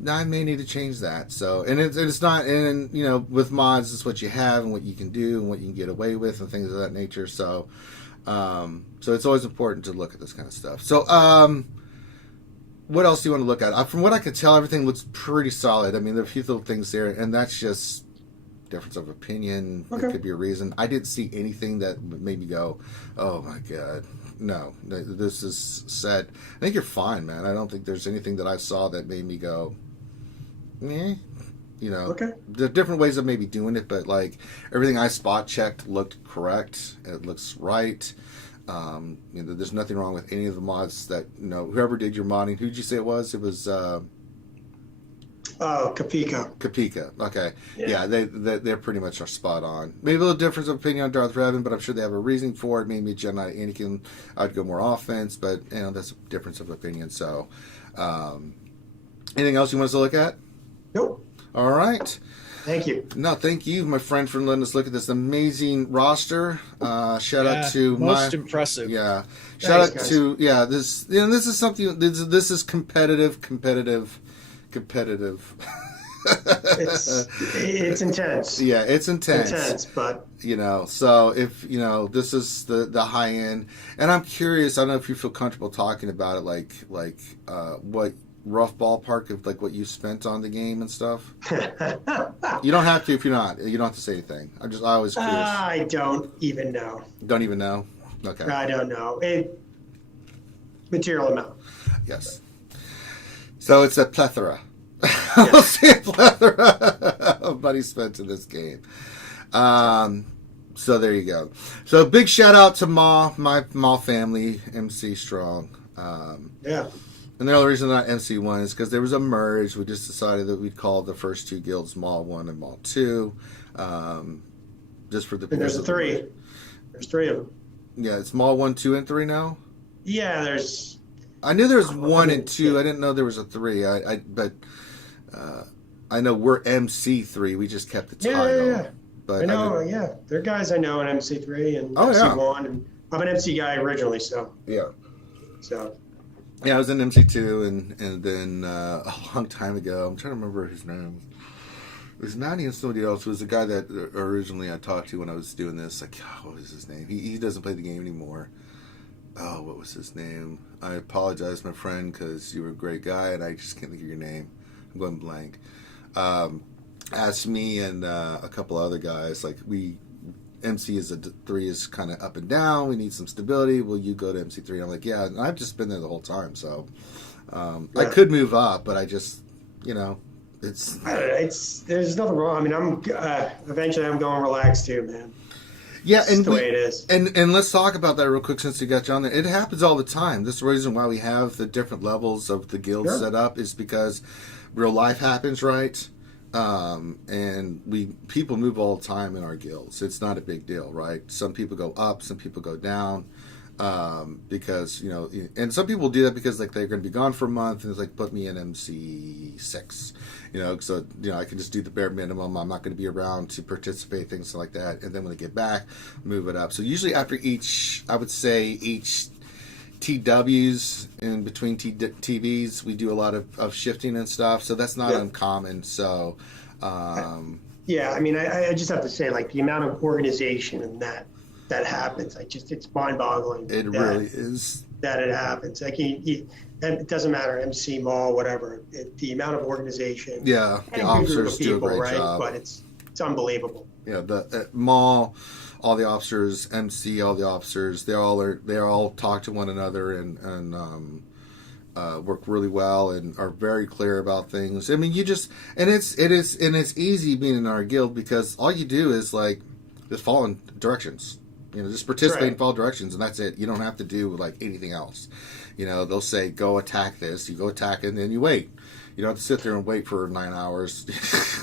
I may need to change that. So, and it's not, and you know, with mods, it's what you have and what you can do and what you can get away with and things of that nature. So, so it's always important to look at this kind of stuff. So, what else do you want to look at? From what I can tell, everything looks pretty solid. I mean, there are a few little things there, and that's just difference of opinion. Okay. It could be a reason. I didn't see anything that made me go, oh my God. No, this is set. I think you're fine, man. I don't think there's anything that I saw that made me go, eh. You know, okay. There are different ways of maybe doing it, but like everything I spot checked looked correct. It looks right. You know, there's nothing wrong with any of the mods that, you know, whoever did your modding. Who'd you say it was? It was Kapika. Kapika. Okay. Yeah, they pretty much are spot on. Maybe a little difference of opinion on Darth Revan, but I'm sure they have a reasoning for it. Maybe Jedi Knight Anakin, I'd go more offense, but you know, that's a difference of opinion. So, anything else you want us to look at? Nope. All right. Thank you. No, thank you, my friend, for letting us look at this amazing roster. Shout out to most impressive. Yeah. Shout out to this. You know, this is something. This is competitive. It's intense. Yeah, it's intense. Intense, but So if this is the high end, and I'm curious. I don't know if you feel comfortable talking about it, like what rough ballpark of like what you spent on the game and stuff. You don't have to if you're not. You don't have to say anything. I was curious. I don't even know. Don't even know. Okay. I don't know. Material amount. Yes. So it's a plethora. I'll say a plethora of money spent in this game. So there you go. So big shout out to my Ma family, MC Strong. Yeah. And the only reason not MC1 is because there was a merge. We just decided that we'd call the first two guilds Mall 1 and Mall 2. Just for the... And there's three. There's three of them. Yeah, it's Mall 1, 2, and 3 now? Yeah, there's... I knew there was 1 and 2. I didn't know there was a 3. But I know we're MC3. We just kept the title. Yeah. But I know, there are guys I know in MC3 and MC1. Yeah. And I'm an MC guy originally, so... Yeah. So... Yeah, I was in MC2, and then a long time ago, I'm trying to remember his name. It was Matty and somebody else. It was the guy that originally I talked to when I was doing this. Like, what was his name? He doesn't play the game anymore. Oh, what was his name? I apologize, my friend, because you were a great guy, and I just can't think of your name. I'm going blank. Asked me and a couple other guys, like, MC is 3 is kind of up and down. We need some stability. Will you go to MC3? I'm like, yeah. And I've just been there the whole time, so I could move up, but I just, it's. There's nothing wrong. I mean, eventually I'm going relaxed too, man. Yeah, and the way it is. And let's talk about that real quick since you got you on there. It happens all the time. This is the reason why we have the different levels of the guild set up is because real life happens, right? And people move all the time in our guilds. It's not a big deal, right? Some people go up, some people go down, because and some people do that because like they're going to be gone for a month, and it's like put me in MC6, so I can just do the bare minimum. I'm not going to be around to participate, things like that, and then when I get back, move it up. So usually after each TWs in between TVs, we do a lot of shifting and stuff, so that's not uncommon. So yeah, I mean, I just have to say, like, the amount of organization and that happens, it's mind-boggling. It really is that it happens. Like, it doesn't matter, MC, mall, whatever, the amount of organization. Yeah, the officers do a great job, but it's unbelievable. Yeah, the mall, all the officers, MC, all the officers, they all talk to one another and work really well and are very clear about things. I mean, it's easy being in our guild because all you do is like just follow directions. Just participate and follow directions, and that's it. You don't have to do like anything else. They'll say go attack this, you go attack it, and then you wait. You don't have to sit there and wait for 9 hours.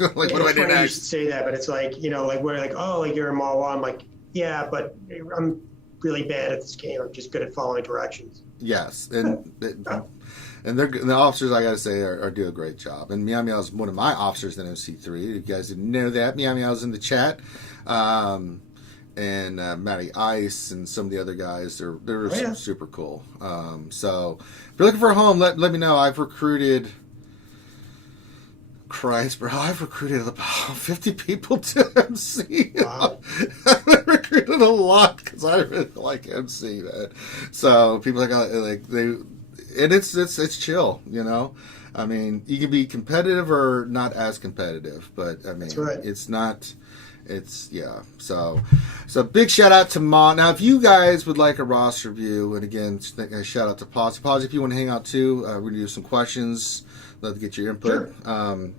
Like, what do I do next? You should say that, but it's like, like we're like, oh, like you're a mall. I'm like, yeah, but I'm really bad at this game. I'm just good at following directions. Yes, and the officers, I gotta say, are do a great job. And Meow Meow is one of my officers in MC3. You guys didn't know that. Meow Meow's in the chat. And Matty Ice and some of the other guys, they're super cool. So if you're looking for a home, let me know. I've recruited. Christ, bro! I've recruited about 50 people to MC. Wow. I've recruited a lot because I really like MC, man. So people it's chill, I mean, you can be competitive or not as competitive, but I mean, it's not. It's So big shout out to Ma. Now, if you guys would like a roster review, and again, shout out to Pause. Pause, if you want to hang out too, we're gonna do some questions. Love to get your input. Sure.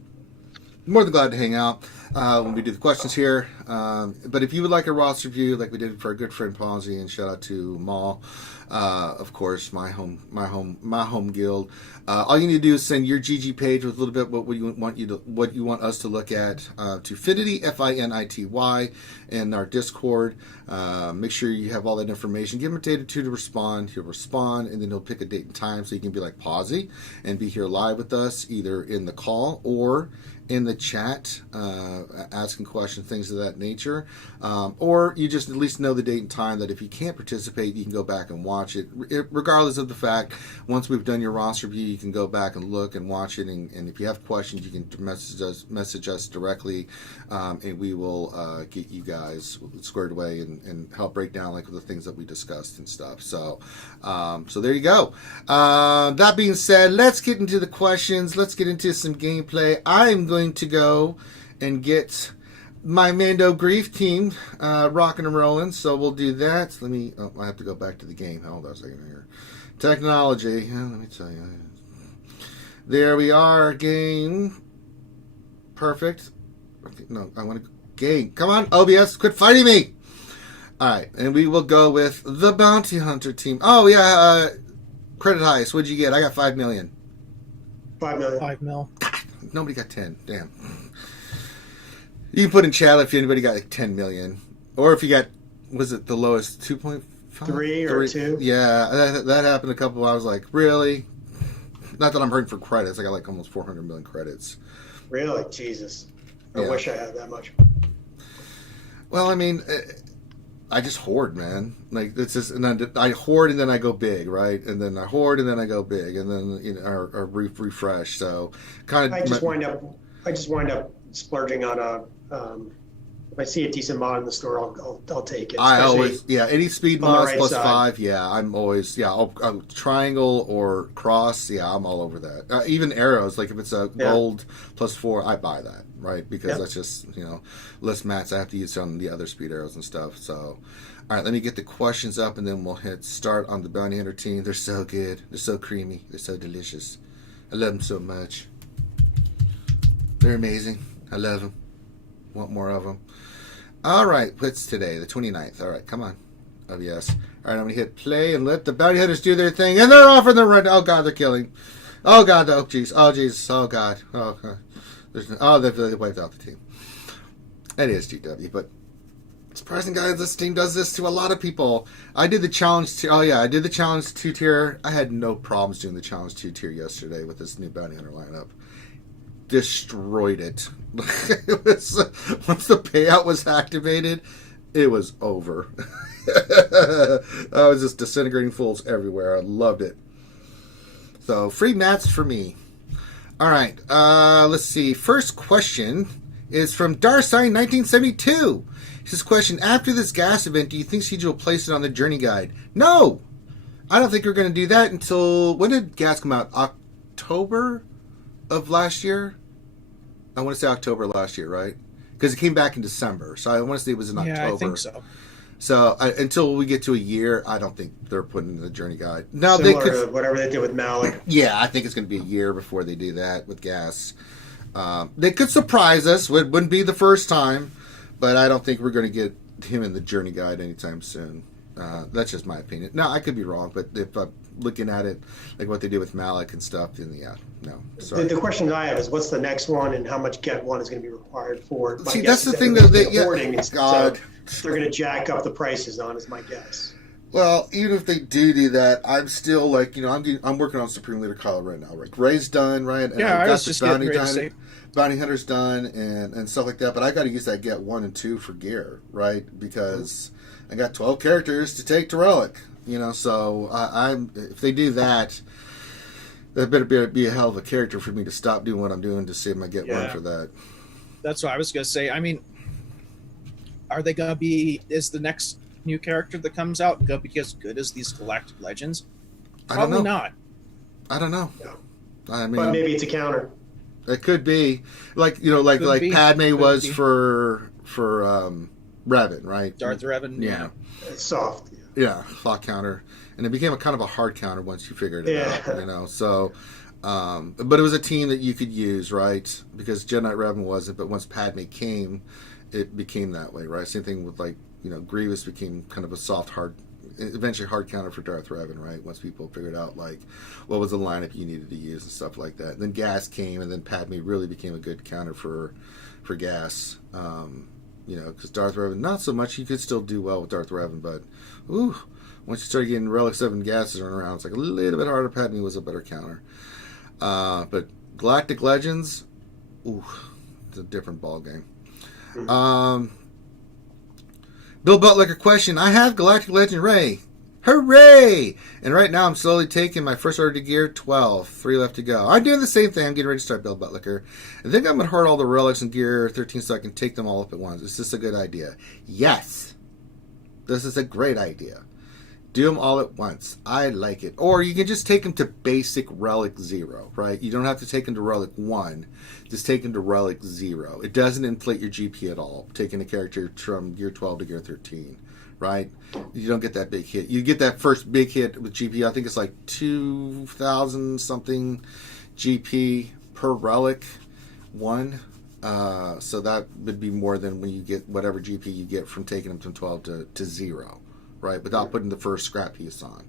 More than glad to hang out when we do the questions here. But if you would like a roster review, like we did for our good friend Pawsy, and shout out to Maul, of course, my home guild. All you need to do is send your GG page with a little bit what you want us to look at to Finity FINITY in our Discord. Make sure you have all that information. Give him a day or two to respond. He'll respond, and then he'll pick a date and time so you can be like Pawsy and be here live with us, either in the call or in the chat, asking questions, things of that nature. Or you just at least know the date and time that if you can't participate, you can go back and watch it. Regardless of the fact, once we've done your roster review, you can go back and look and watch it. And if you have questions, you can message us directly, and we will get you guys squared away and help break down like the things that we discussed and stuff. So there you go. That being said, let's get into the questions. Let's get into some gameplay. I'm going to go and get my Mando Grief team rocking and rolling, so we'll do that. I have to go back to the game. Hold on a second here. Technology. Let me tell you. There we are. Game. Perfect. Okay, no, I want to game. Come on, OBS, quit fighting me. All right, and we will go with the Bounty Hunter team. Oh yeah, credit highest. What'd you get? I got 5 million. 5 million. 5 mil. Nobody got 10. Damn. You can put in chat if anybody got like 10 million, or if you got, was it the lowest 2.5? 3 or 2? Yeah, that happened a couple. I was like, really? Not that I'm hurting for credits. I got like almost 400 million credits. Really? Jesus. I wish I had that much. Well, I mean, I just hoard, man. Like it's just, and then I hoard and then I go big, right? And then I hoard and then I go big, and then or refresh. So kind of. I just wind up splurging on a. If I see a decent mod in the store, I'll take it. I always, any speed mods plus side. 5, I'm always, I'll triangle or cross, I'm all over that. Even arrows, like if it's a gold plus 4, I buy that, right? Because that's just, less mats I have to use on the other speed arrows and stuff. So, all right, let me get the questions up and then we'll hit start on the Bounty Hunter team. They're so good. They're so creamy. They're so delicious. I love them so much. They're amazing. I love them. Want more of them. All right, what's today? The 29th. All right, come on. Oh, yes. All right, I'm going to hit play and let the bounty hunters do their thing. And they're off on the run. Oh, God, they're killing. Oh, God. Oh, jeez. Oh, Jesus. Oh, God. Oh, God. They wiped out the team. It is GW, but surprising, guys, this team does this to a lot of people. I did the challenge. I did the challenge 2 tier. I had no problems doing the challenge 2 tier yesterday with this new bounty hunter lineup. Destroyed it. It was, once the payout was activated, it was over. I was just disintegrating fools everywhere. I loved it. So free mats for me. All right, let's see. First question is from Darsign 1972. His question: after this gas event, do you think CJ will place it on the journey guide? No, I don't think we're going to do that until, when did gas come out? October of last year. I want to say October last year, right? Because it came back in December, so I want to say it was in October. Yeah, I think so. So until we get to a year, I don't think they're putting in the journey guide. Now they could, to whatever they did with Malik. Yeah, I think it's going to be a year before they do that with gas. They could surprise us. It wouldn't be the first time, but I don't think we're going to get him in the journey guide anytime soon. That's just my opinion. Now, I could be wrong, but if I'm looking at it like what they did with Malik and stuff, then no. Sorry. The question I have is, what's the next one, and how much get one is going to be required for it? See, that's the thing that God, they're going to jack up the prices on, is my guess. Well, even if they do that, I'm still like, I'm working on Supreme Leader Kyle right now. Right, Ray's done, right? And I was just getting ready to say. Bounty Hunter's done and stuff like that, but I got to use that get 1 and 2 for gear, right? Because I got 12 characters to take to Relic, so I'm if they do that, that better be a hell of a character for me to stop doing what I'm doing to save my get 1 for that. That's what I was going to say. I mean, are they going to be, is the next new character that comes out going to be as good as these Galactic Legends? Probably not. I don't know. No. I mean, but maybe it's a counter. It could be like Padme was for Revan, right? Darth Revan, yeah. It's soft. Yeah, thought counter, and it became a kind of a hard counter once you figured it out. So, but it was a team that you could use, right? Because Jedi Knight Revan wasn't, but once Padme came, it became that way, right? Same thing with Grievous became kind of a soft, hard. Eventually hard counter for Darth Revan, right? Once people figured out what was the lineup you needed to use and stuff like that. And then Gas came, and then Padme really became a good counter for Gas. Because Darth Revan, not so much. You could still do well with Darth Revan, but once you start getting Relic 7 gases around, it's like a little bit harder. Padme was a better counter. But Galactic Legends, it's a different ball game. Bill Butler question. I have Galactic Legend Ray. Hooray! And right now I'm slowly taking my first order to gear 12. 3 left to go. I'm doing the same thing. I'm getting ready to start Bill Butler. I think I'm going to hoard all the relics in gear 13 so I can take them all up at once. Is this a good idea? Yes. This is a great idea. Do them all at once. I like it. Or you can just take them to basic relic 0, right? You don't have to take them to relic 1. Just take them to relic 0. It doesn't inflate your GP at all, taking a character from gear 12 to gear 13, right? You don't get that big hit. You get that first big hit with GP. I think it's like 2,000 something GP per relic 1. So that would be more than when you get whatever GP you get from taking them from 12 to 0. Right, without putting the first scrap piece on,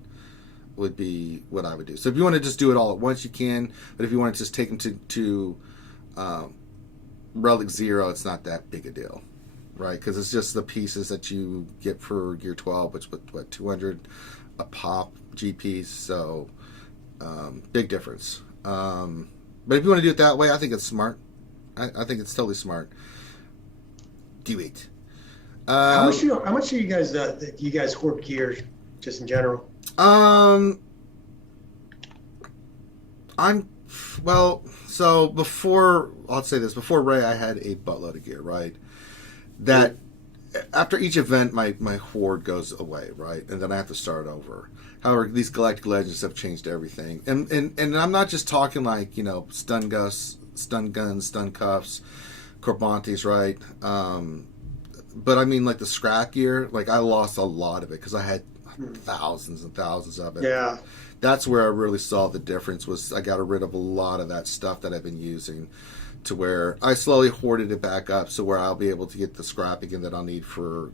would be what I would do. So if you want to just do it all at once, you can. But if you want to just take them to relic 0, it's not that big a deal, right? Because it's just the pieces that you get for gear 12, which with what 200 a pop GPs. So big difference. But if you want to do it that way, I think it's smart. I think it's totally smart. Do it. How much do you guys hoard gear just in general? So before Ray, I had a buttload of gear, right? That after each event, my hoard goes away, right? And then I have to start over. However, these Galactic Legends have changed everything. And I'm not just talking like, stun guns, stun cuffs, Corbantes, right? But I mean, like the scrap gear, like I lost a lot of it because I had thousands and thousands of it. Yeah. That's where I really saw the difference. Was I got rid of a lot of that stuff that I've been using, to where I slowly hoarded it back up, so where I'll be able to get the scrap again that I'll need for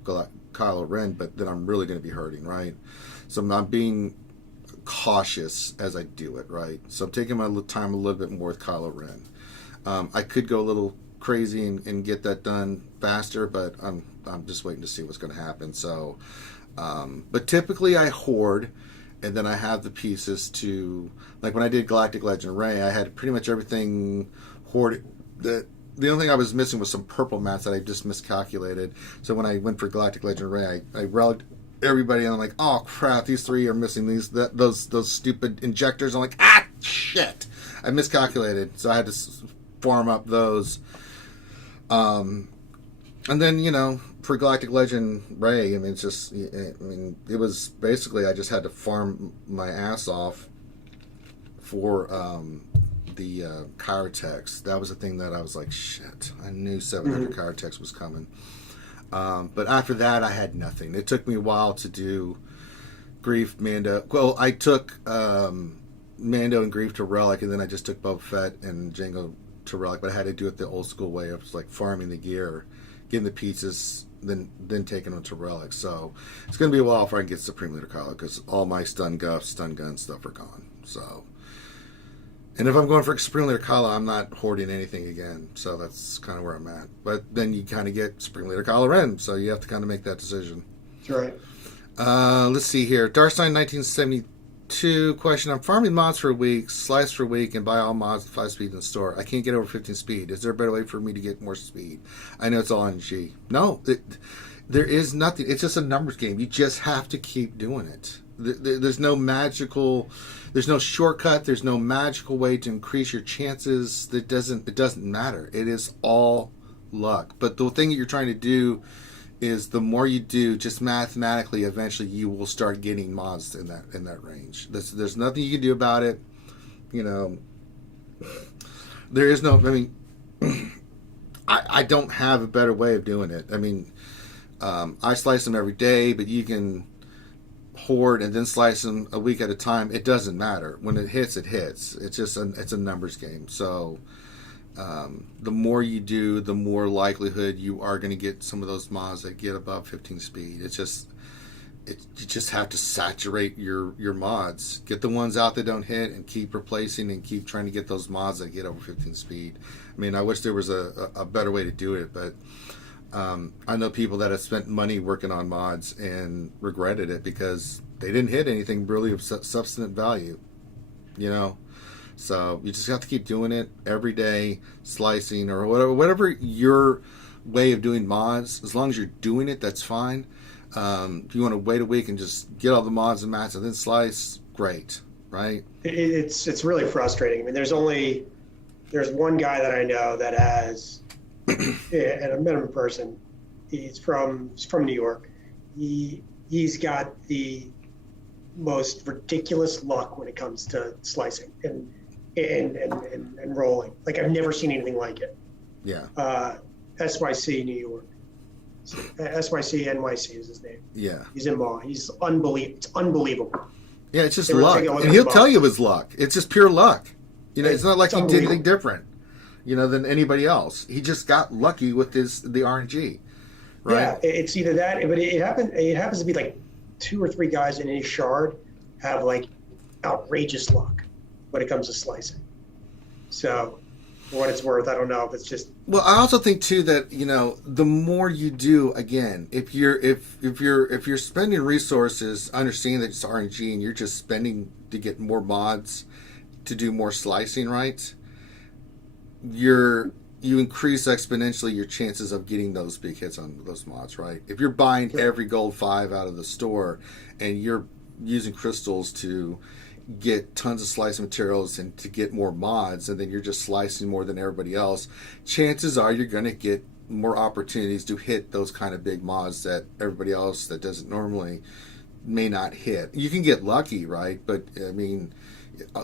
Kylo Ren, but then I'm really going to be hurting, right? So I'm being cautious as I do it, right? So I'm taking my time a little bit more with Kylo Ren. I could go a little crazy and get that done faster, but I'm just waiting to see what's going to happen. So, but typically I hoard, and then I have the pieces to, like when I did Galactic Legend Ray, I had pretty much everything hoarded. The only thing I was missing was some purple mats that I just miscalculated. So when I went for Galactic Legend Ray, I relied everybody, and I'm like, oh crap, these 3 are missing those stupid injectors. I'm like, shit, I miscalculated, so I had to farm up those. And then, for Galactic Legend Ray, I mean, it was basically I just had to farm my ass off for the Chirotex. That was the thing that I was like, shit, I knew 700 Chirotex was coming. But after that, I had nothing. It took me a while to do Grief, Mando. Well, I took Mando and Grief to Relic, and then I just took Boba Fett and Jango to Relic, but I had to do it the old school way of like farming the gear, getting the pieces, then taking them to Relic. So it's going to be a while before I can get Supreme Leader Kylo, because all my stun gun stuff are gone. So, and if I'm going for Supreme Leader Kylo, I'm not hoarding anything again. So that's kind of where I'm at. But then you kind of get Supreme Leader Kylo Ren, so you have to kind of make that decision. That's right. Let's see here. Darstein 1972 question. I'm farming mods for a week, slice for a week, and buy all mods with 5 speed in the store. I can't get over 15 speed. Is there a better way for me to get more speed? I know it's all on G. No, there is nothing. It's just a numbers game. You just have to keep doing it. There's no magical, there's no shortcut. There's no magical way to increase your chances. It doesn't matter. It is all luck. But the thing that you're trying to do is the more you do, just mathematically, eventually you will start getting mods in that range. There's nothing you can do about it. There is no. I mean, I don't have a better way of doing it. I mean, I slice them every day, but you can hoard and then slice them a week at a time. It doesn't matter. When it hits, it hits. It's just it's a numbers game. So. The more you do, the more likelihood you are going to get some of those mods that get above 15 speed. You just have to saturate your mods. Get the ones out that don't hit, and keep replacing and keep trying to get those mods that get over 15 speed. I mean, I wish there was a better way to do it, but I know people that have spent money working on mods and regretted it because they didn't hit anything really of substantive value. So you just have to keep doing it every day, slicing or whatever your way of doing mods. As long as you're doing it, that's fine. If you want to wait a week and just get all the mods and mats and then slice, great, right? It's really frustrating. I mean, there's one guy that I know that has, and I met him in person. He's from New York. He's got the most ridiculous luck when it comes to slicing and rolling. Like, I've never seen anything like it. Yeah. SYC New York. SYC NYC is his name. Yeah. He's in Maw. He's unbelievable. It's unbelievable. Yeah, it's just luck. And he'll tell you it's luck. It's just pure luck. You know, it's not like he did anything different, than anybody else. He just got lucky with the RNG. Right? Yeah, it's either that, but it happens to be like 2 or 3 guys in his shard have like outrageous luck when it comes to slicing. So, for what it's worth, I don't know if it's just. Well, I also think too that the more you do, again, if you're spending resources, understanding that it's RNG and you're just spending to get more mods to do more slicing, right? You increase exponentially your chances of getting those big hits on those mods, right? If you're buying every gold 5 out of the store and you're using crystals to get tons of slicing materials and to get more mods, and then you're just slicing more than everybody else, chances are you're going to get more opportunities to hit those kind of big mods that everybody else that doesn't normally may not hit. You can get lucky, right? But I mean,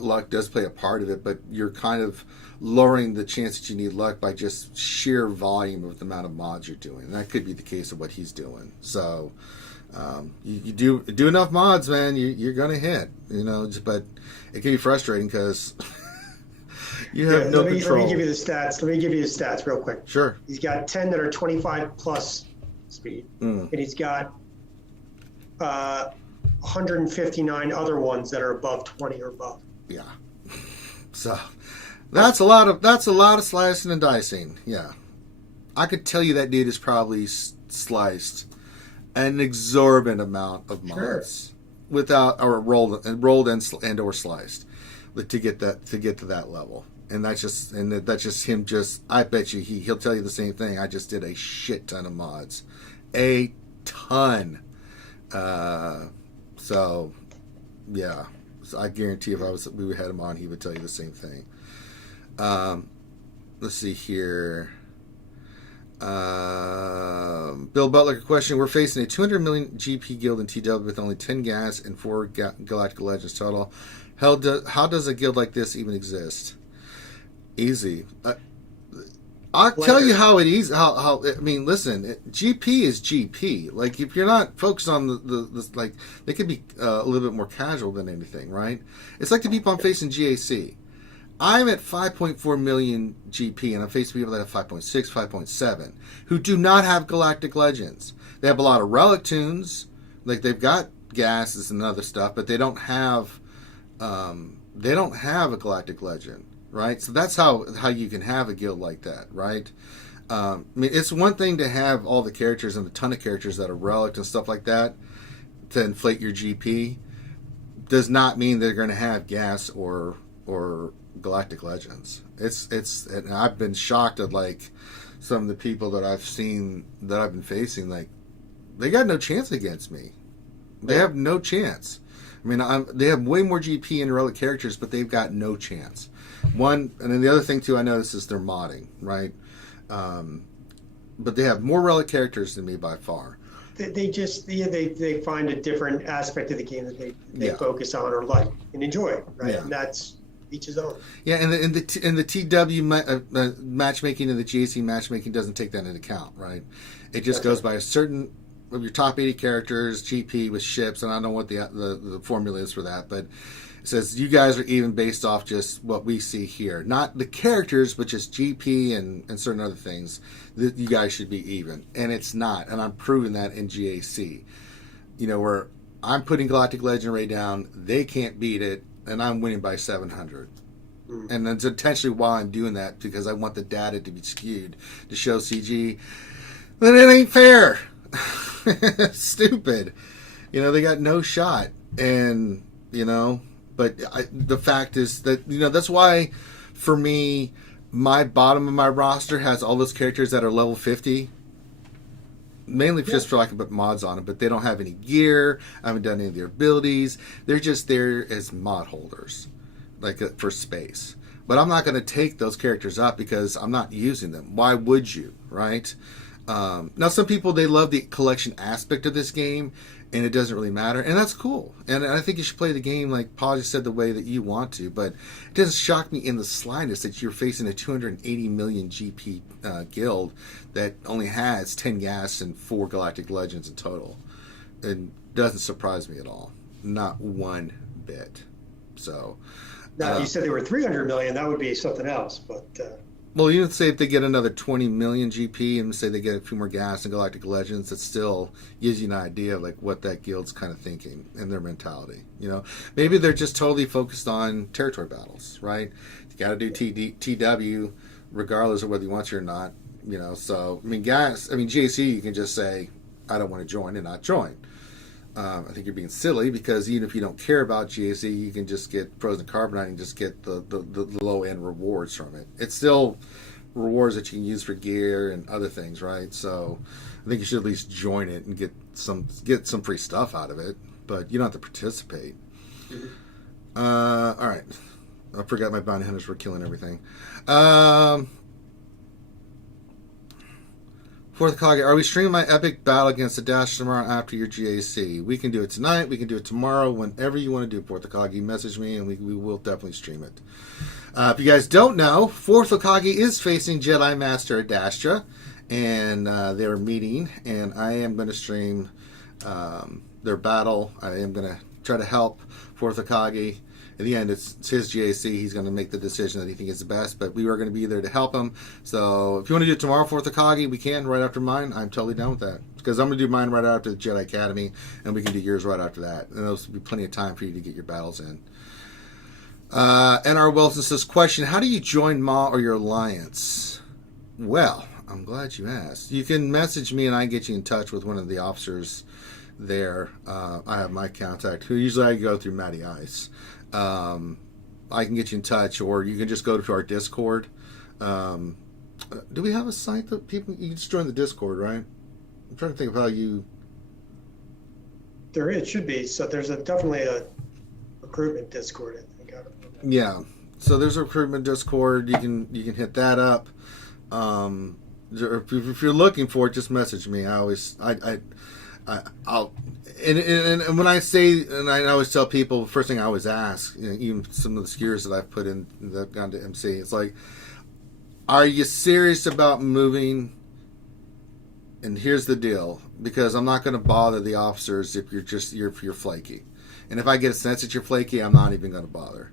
luck does play a part of it, but you're kind of lowering the chance that you need luck by just sheer volume of the amount of mods you're doing. And that could be the case of what he's doing. So you do enough mods, man, you're going to hit, but it can be frustrating because you have no control. Let me give you the stats real quick. Sure. He's got 10 that are 25 plus speed, and he's got 159 other ones that are above 20 or above. Yeah. So that's a lot of slicing and dicing. Yeah. I could tell you that dude has probably sliced an exorbitant amount of mods without or rolled and or sliced to get to that level. And that's just him. I bet you he'll tell you the same thing. I just did a shit ton of mods, a ton. So yeah. So I guarantee if we had him on, he would tell you the same thing. Let's see here. Bill Butler question: we're facing a 200 million GP guild in TW with only 10 gas and 4 Galactic Legends total. How does a guild like this even exist? Easy. I'll tell you how it is. How I mean, listen, GP is GP. Like, if you're not focused on the like, they could be a little bit more casual than anything, right? It's like the people I'm facing GAC. I'm at 5.4 million GP, and I'm facing people that have 5.6, 5.7, who do not have Galactic Legends. They have a lot of relic tunes, like they've got gases and other stuff, but they don't have a Galactic Legend, right? So that's how you can have a guild like that, right? I mean, it's one thing to have all the characters and a ton of characters that are relic and stuff like that to inflate your GP. Does not mean they're going to have gas or Galactic Legends. And I've been shocked at like some of the people that I've seen that I've been facing. Like, they got no chance against me. They have no chance. I mean, they have way more GP and relic characters, but they've got no chance. And then the other thing too I noticed is they're modding, right? But they have more relic characters than me by far. They find a different aspect of the game that they focus on or like and enjoy, right? Yeah. And that's each his own. Yeah, and the TW matchmaking and the GAC matchmaking doesn't take that into account, right? It just goes by a certain of your top 80 characters, GP with ships, and I don't know what the formula is for that, but it says you guys are even based off just what we see here. Not the characters, but just GP and certain other things that you guys should be even. And it's not. And I'm proving that in GAC. Where I'm putting Galactic Legend Ray down, they can't beat it, and I'm winning by 700. And that's intentionally why I'm doing that, because I want the data to be skewed to show CG that it ain't fair. Stupid. They got no shot. And, but the fact is that, that's why, for me, my bottom of my roster has all those characters that are level 50. Mainly just for like a bit mods on them, but they don't have any gear. I haven't done any of their abilities. They're just there as mod holders, like for space. But I'm not going to take those characters up because I'm not using them. Why would you, right? Now, some people, they love the collection aspect of this game, and it doesn't really matter, and that's cool. And I think you should play the game, like Paul just said, the way that you want to. But it doesn't shock me in the slightest that you're facing a 280 million GP guild that only has 10 gas and 4 galactic legends in total. It doesn't surprise me at all, not one bit. So, now, if you said they were 300 million, that would be something else. But well, you say if they get another 20 million GP and say they get a few more gas and galactic legends, it still gives you an idea of like what that guild's kind of thinking and their mentality. You know, maybe they're just totally focused on territory battles, right? You got to do TW regardless of whether you want to or not. You know, so I mean, GAC, you can just say I don't want to join and not join. I think you're being silly because even if you don't care about GAC, you can just get Frozen Carbonite and just get the low end rewards from it. It's still rewards that you can use for gear and other things, right? So I think you should at least join it and get some free stuff out of it, but you don't have to participate. Mm-hmm. All right, I forgot my bounty hunters were killing everything. Fourth Kage, are we streaming my epic battle against the Dash tomorrow after your GAC? We can do it tonight. We can do it tomorrow. Whenever you want to do Fourth Kage, message me and we will definitely stream it. If you guys don't know, Fourth Kage is facing Jedi Master Adastra, and they're meeting. And I am going to stream their battle. I am going to try to help Fourth Kage. In the end, it's his GAC. He's going to make the decision that he thinks is the best, but we are going to be there to help him. So if you want to do it tomorrow, 4th Akagi, we can right after mine. I'm totally down with that because I'm going to do mine right after the Jedi Academy, and we can do yours right after that. And there'll be plenty of time for you to get your battles in. N.R. Wilson says, question, how do you join MA or your alliance? Well, I'm glad you asked. You can message me, and I get you in touch with one of the officers there. I have my contact, who usually I go through Matty Ice. I can get you in touch, or you can just go to our Discord. Do we have a site that people, you can just join the Discord, right? I'm trying to think of how you... There is, should be. So there's definitely a recruitment Discord, I think. Yeah. So there's a recruitment Discord. You can hit that up. If you're looking for it, just message me. I'll and when I say, and I always tell people, the first thing I always ask, you know, even some of the skiers that I've put in that have gone to MC, it's like, are you serious about moving? And here's the deal, because I'm not going to bother the officers if you're flaky, and if I get a sense that you're flaky, I'm not even going to bother.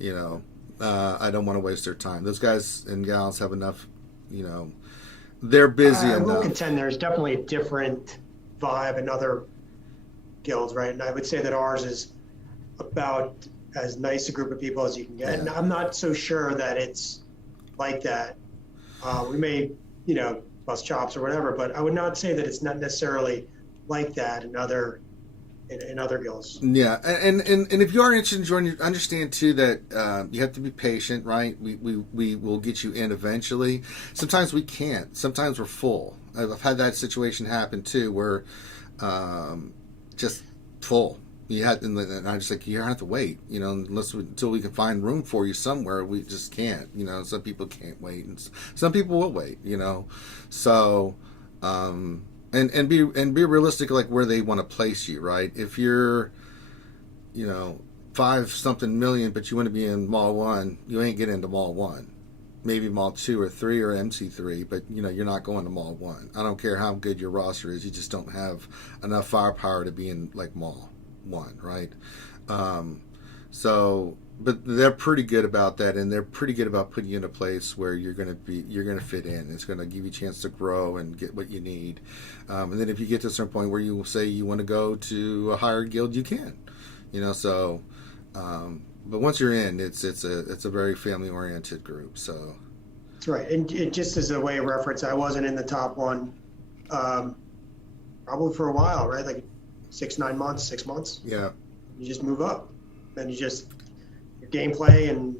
You know, I don't want to waste their time. Those guys and gals have enough. You know, they're busy enough. I will contend there's definitely a different vibe in other guilds, right? And I would say that ours is about as nice a group of people as you can get. Yeah. And I'm not so sure that it's like that. We may, you know, bust chops or whatever, but I would not say that it's not necessarily like that in other guilds. Yeah, and if you are interested in joining, understand too that you have to be patient, right? We will get you in eventually. Sometimes we can't. Sometimes we're full. I've had that situation happen too, where just full. And I'm just like, you have to wait, you know, until we can find room for you somewhere. We just can't, you know. Some people can't wait, and some people will wait, you know. So, and be realistic, like where they want to place you, right? If you're, you know, 5-something million, but you want to be in Mall 1, you ain't getting into Mall 1. Maybe Mall 2 or 3 or MC3, but you know, you're not going to Mall 1. I don't care how good your roster is, you just don't have enough firepower to be in like Mall 1, right? But they're pretty good about that, and they're pretty good about putting you in a place where you're going to fit in. It's going to give you a chance to grow and get what you need. And then if you get to a certain point where you say you want to go to a higher guild, you can, you know. So, but once you're in, it's a very family oriented group. So that's right. And it, just as a way of reference, I wasn't in the top one, probably for a while, right? Like 6 months. Yeah. You just move up, then you're gameplay and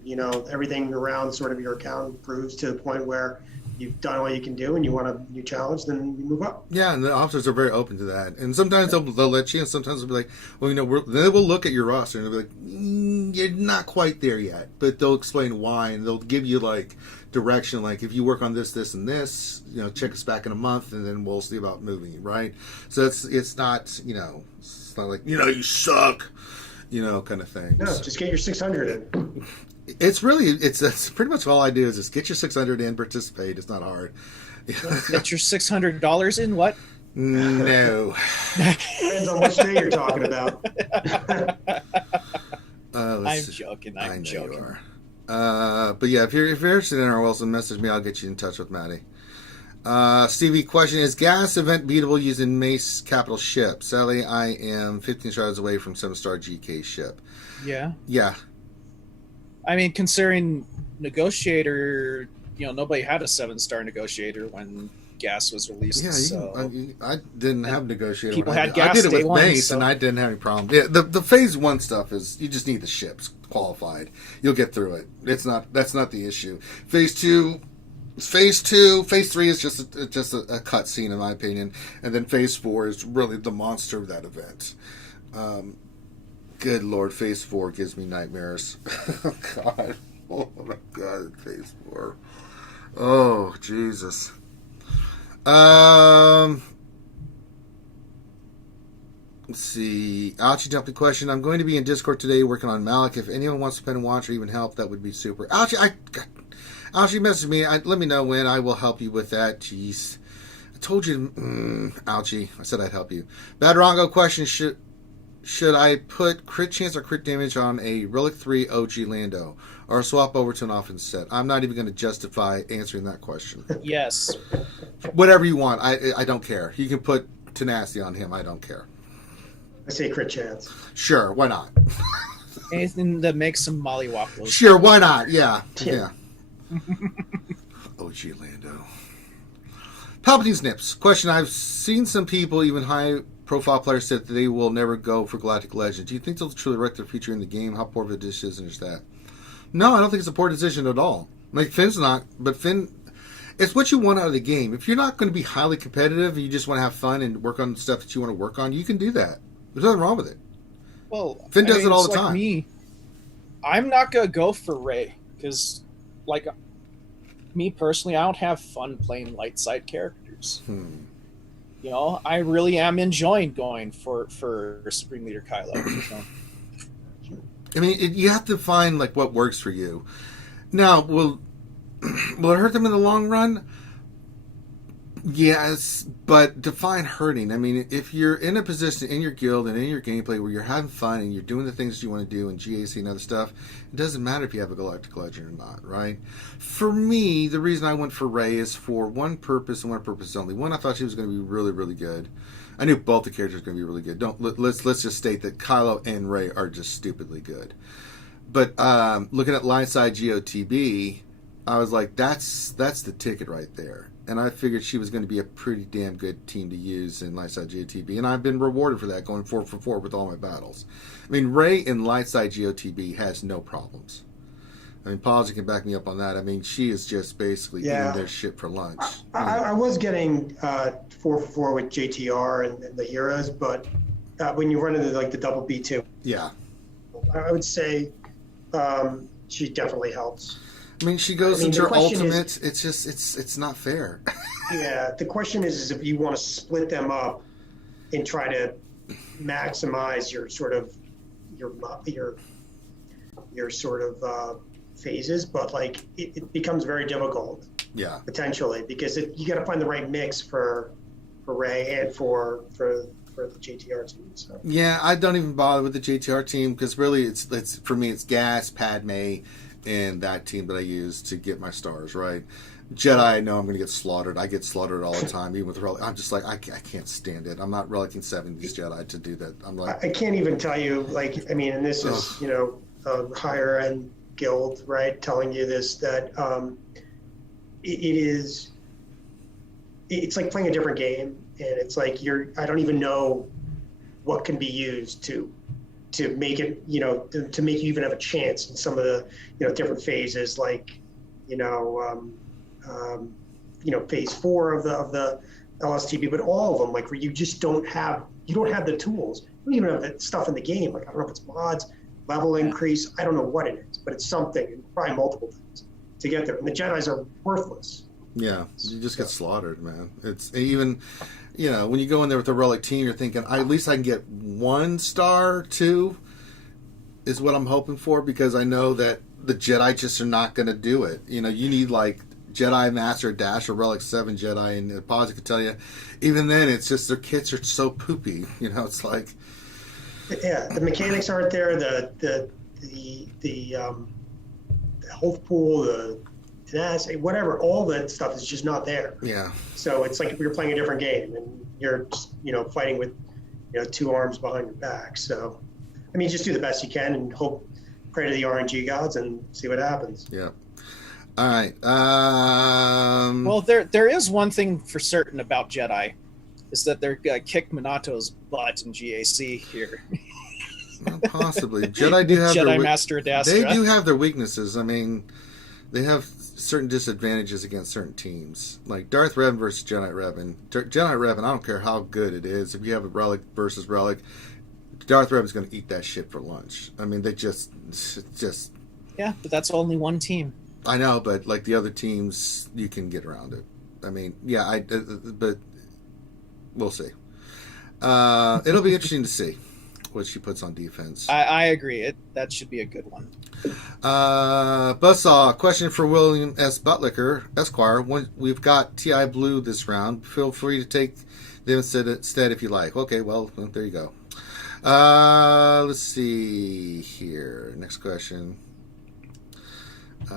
everything around sort of your account improves to the point where you've done all you can do and you want a new challenge, then you move up. Yeah, and the officers are very open to that. And sometimes they'll let you, and sometimes they'll be like, well, they will look at your roster and they'll be like, you're not quite there yet. But they'll explain why, and they'll give you, like, direction, like, if you work on this, this, and this, check us back in a month, and then we'll see about moving you, right? So it's not, it's not like, you suck, kind of thing. No, just get your 600 in. It's really, it's pretty much all I do is just get your 600 in, participate. It's not hard. Get your $600 in, what? No. Depends on which day you're talking about. I'm joking. I'm joking. You are. But yeah, if you're interested in our Wilson, message me. I'll get you in touch with Maddie. Stevie, question: is gas event beatable using Mace capital ship? Sadly, I am 15 stars away from 7-star GK ship. Yeah. Yeah. I mean, considering Negotiator, nobody had a 7-star Negotiator when gas was released. Yeah, so I didn't have Negotiator. People had gas. I did it with Mace, so. and I didn't have any problem. Yeah, the phase 1 stuff is you just need the ships qualified. You'll get through it. That's not the issue. Phase 3 is just a cutscene in my opinion, and then phase 4 is really the monster of that event. Good Lord, phase 4 gives me nightmares. Oh my God, phase 4. Oh Jesus. Let's see. Ouchie jumped the question. I'm going to be in Discord today working on Malik. If anyone wants to pen and watch or even help, that would be super. Ouchie, message me. Let me know when. I will help you with that. Jeez. I told you. Ouchie. I said I'd help you. Bad Rongo question. Should I put crit chance or crit damage on a Relic 3 OG Lando or swap over to an offense set? I'm not even going to justify answering that question. Yes. Whatever you want. I don't care. You can put tenacity on him. I don't care. I say crit chance. Sure, why not? Anything that makes some mollywop. Sure, why not? Yeah. OG Lando. Palpatine's Nips. Question: I've seen some people, even high-profile players, said that they will never go for Galactic Legends. Do you think they'll truly wreck their future in the game? How poor of a decision is that? No, I don't think it's a poor decision at all. Like, Finn's not, but Finn... It's what you want out of the game. If you're not going to be highly competitive and you just want to have fun and work on stuff that you want to work on, you can do that. There's nothing wrong with it. Well, Finn does it all the time. Me, I'm not going to go for Rey because, me personally, I don't have fun playing light side characters. I really am enjoying going for Supreme Leader Kylo. So. I mean, you have to find what works for you. Now, will it hurt them in the long run? Yes, but define hurting. I mean, if you're in a position in your guild and in your gameplay where you're having fun and you're doing the things you want to do in GAC and other stuff, it doesn't matter if you have a Galactic Legend or not, right? For me, the reason I went for Rey is for one purpose and one purpose only. One, I thought she was going to be really, really good. I knew both the characters were going to be really good. Let's just state that Kylo and Rey are just stupidly good. But looking at Lineside GOTB, I was like, that's the ticket right there. And I figured she was going to be a pretty damn good team to use in Lightside GOTB. And I've been rewarded for that, going 4 for 4 with all my battles. I mean, Rey in Lightside GOTB has no problems. I mean, Paul's can back me up on that. I mean, she is just basically eating their shit for lunch. I was getting 4 for 4 with JTR and the heroes, but when you run into the double B2, I would say she definitely helps. I mean, she goes into her ultimate. It's just, it's not fair. Yeah, the question is if you want to split them up and try to maximize your sort of your sort of phases, but it becomes very difficult. Yeah. Potentially, because you got to find the right mix for Rey and for the JTR team. So. Yeah, I don't even bother with the JTR team because really, it's for me, it's Gas, Padme, and that team that I use to get my stars, right? Jedi, I know I'm going to get slaughtered. I get slaughtered all the time, even with Relic. I'm just like, I can't stand it. I'm not Relicing 70s Jedi to do that. I'm like... I can't even tell you, and this is, a higher end guild, right, telling you this, that it's like playing a different game, and it's like I don't even know what can be used to to make it, to make you even have a chance in some of the, different phases, like, phase 4 of the LSTB, but all of them, like where you just don't have the tools. You don't even have the stuff in the game. Like, I don't know if it's mods, level increase. I don't know what it is, but it's something, and probably multiple things to get there. And the Jedis are worthless. Yeah, you just get slaughtered, man. It's even, when you go in there with a relic team, you're thinking, at least I can get 1 star, 2, is what I'm hoping for, because I know that the Jedi just are not going to do it. You need like Jedi Master Dash or Relic 7 Jedi, and Paz could tell you, even then, it's just their kits are so poopy. It's like, yeah, the mechanics aren't there. The health pool, the tenacity, whatever, all that stuff is just not there. Yeah. So it's like you're playing a different game, and you're fighting with 2 arms behind your back. So, I mean, just do the best you can and pray to the RNG gods and see what happens. Yeah. All right. Well, there is one thing for certain about Jedi, is that they're gonna kick Minato's butt in GAC here. Well, possibly. Jedi do have Jedi Master Adastra. They do have their weaknesses. I mean, they have certain disadvantages against certain teams. Like Darth Revan versus Jedi Revan. Jedi Revan, I don't care how good it is. If you have a Relic versus Relic, Darth Revan's going to eat that shit for lunch. I mean, they just... Yeah, but that's only one team. I know, but like the other teams, you can get around it. I mean, yeah, but we'll see. It'll be interesting to see what she puts on defense. I agree. That should be a good one. Buzzsaw, question for William S. Butlicker, Esquire. We've got TI Blue this round. Feel free to take them instead if you like. Okay, well, there you go. Let's see here. Next question. 2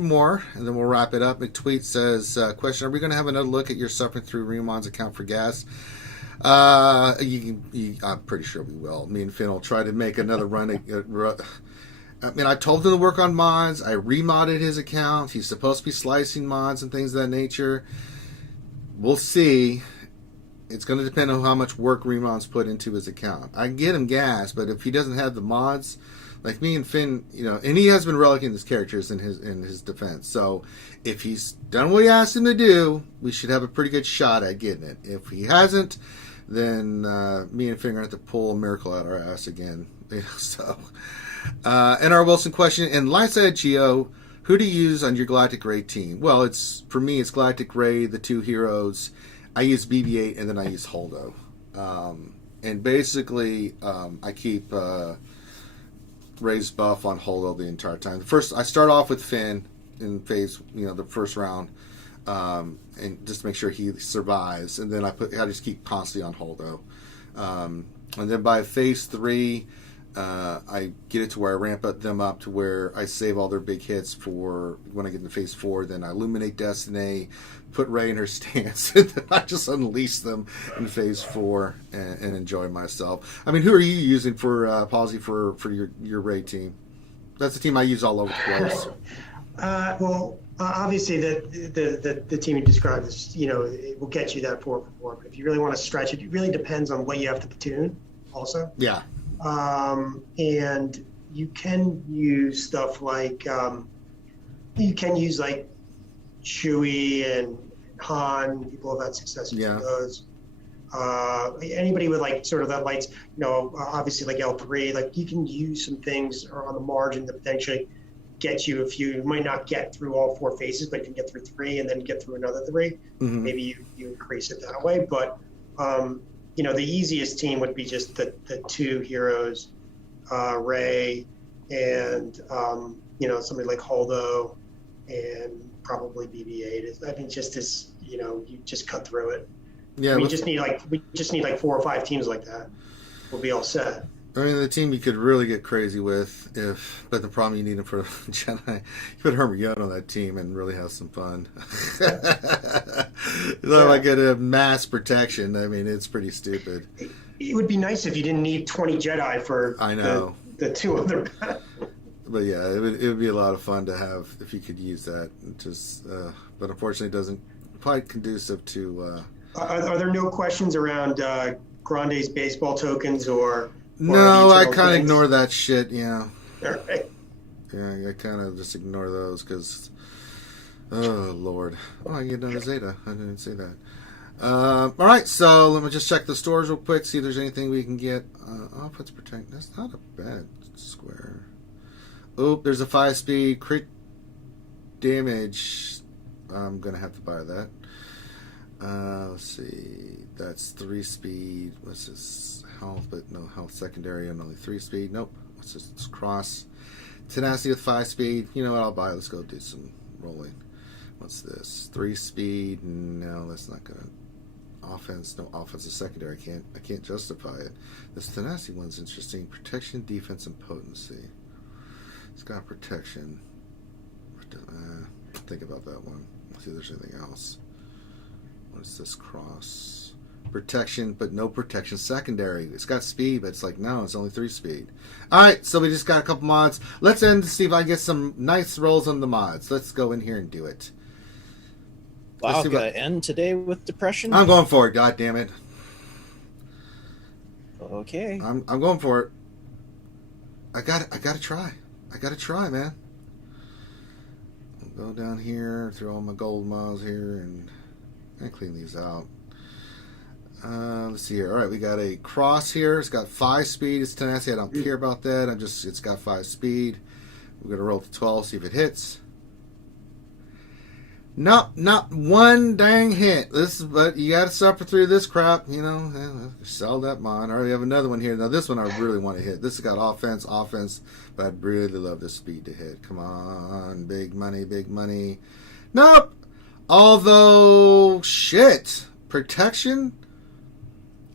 more, and then we'll wrap it up. McTweet says, question, are we going to have another look at your suffering through Remon's account for gas? I'm pretty sure we will. Me and Finn will try to make another run. I mean, I told him to work on mods. I remodded his account. He's supposed to be slicing mods and things of that nature. We'll see. It's going to depend on how much work Remon's put into his account. I can get him gas, but if he doesn't have the mods, like me and Finn, and he has been relicking his characters in his defense. So if he's done what he asked him to do, we should have a pretty good shot at getting it. If he hasn't, then me and Finn are going to have to pull a miracle out our ass again. So, and our Wilson question, in Lightside Geo, who do you use on your Galactic Ray team? Well, for me, it's Galactic Ray, the 2 heroes. I use BB-8, and then I use Holdo. And basically, I keep Ray's buff on Holdo the entire time. I start off with Finn in phase, the first round, and just to make sure he survives. And then I just keep constantly on Holdo. And then by phase 3, I get it to where I ramp them up to where I save all their big hits for when I get into phase 4. Then I illuminate Destiny, put Rey in her stance, and then I just unleash them in phase 4 and enjoy myself. I mean, who are you using for Palsy for your Rey team? That's the team I use all over the place. Obviously the team you described is, it will get you that 4 for 4. But if you really want to stretch it, it really depends on what you have to platoon also. Yeah. And you can use stuff like Chewie and Han. People have had success with those. Anybody with like sort of that lights, obviously like L3, like you can use some things on the margin that potentially get you you might not get through all 4 phases, but you can get through 3 and then get through another 3. Mm-hmm. Maybe you increase it that way. But the easiest team would be just the 2 heroes, Rey and somebody like Holdo and probably BB-8. I mean, just as you just cut through it. Yeah, we just need like 4 or 5 teams like that. We'll be all set. I mean, the team you could really get crazy with, but the problem you need them for Jedi, you put Hermit Yoda on that team and really have some fun. Like a mass protection. I mean, it's pretty stupid. It would be nice if you didn't need 20 Jedi for the 2 other. But yeah, it would be a lot of fun to have if you could use that. But unfortunately, it doesn't quite conducive to. Are there no questions around Grande's baseball tokens or No, I eternal kind of things? ignore that shit. Yeah, All right. yeah, I kind of just ignore those because, oh Lord, oh I get another Zeta. I didn't see that. All right, so let me just check the stores real quick, see if there's anything we can get. Offense protect. That's not a bad square. Oop, there's a 5-speed crit damage. I'm gonna have to buy that. Let's see. That's 3-speed. What's this? Health, but no health secondary and only 3-speed. Nope. What's this? It's cross. Tenacity with 5-speed. You know what? I'll buy it. Let's go do some rolling. What's this? 3-speed. No, that's not gonna. Offense. No offense is secondary. I can't justify it. This tenacity one's interesting. Protection, defense, and potency. It's got protection. Think about that one. Let's see if there's anything else. What is this cross? Protection, but no protection secondary. It's got speed, but it's like, no, it's only 3-speed. Alright, so we just got a couple mods. Let's end to see if I get some nice rolls on the mods. Let's go in here and do it. Wow, gonna end today with depression? I'm going for it, god damn it. Okay. I'm going for it. I gotta try. I gotta try, man. I'll go down here through all my gold mods here and clean these out. Let's see here. All right, we got a cross here. It's got 5-speed. It's tenacity. I don't care about that. It's got 5-speed. We're gonna roll to 12, see if it hits. Nope, not one dang hit. But you gotta suffer through this crap, you know. Sell that mod. All right, we have another one here. Now this one I really want to hit. This has got offense, but I'd really love this speed to hit. Come on, big money, big money. Nope. Although, shit, protection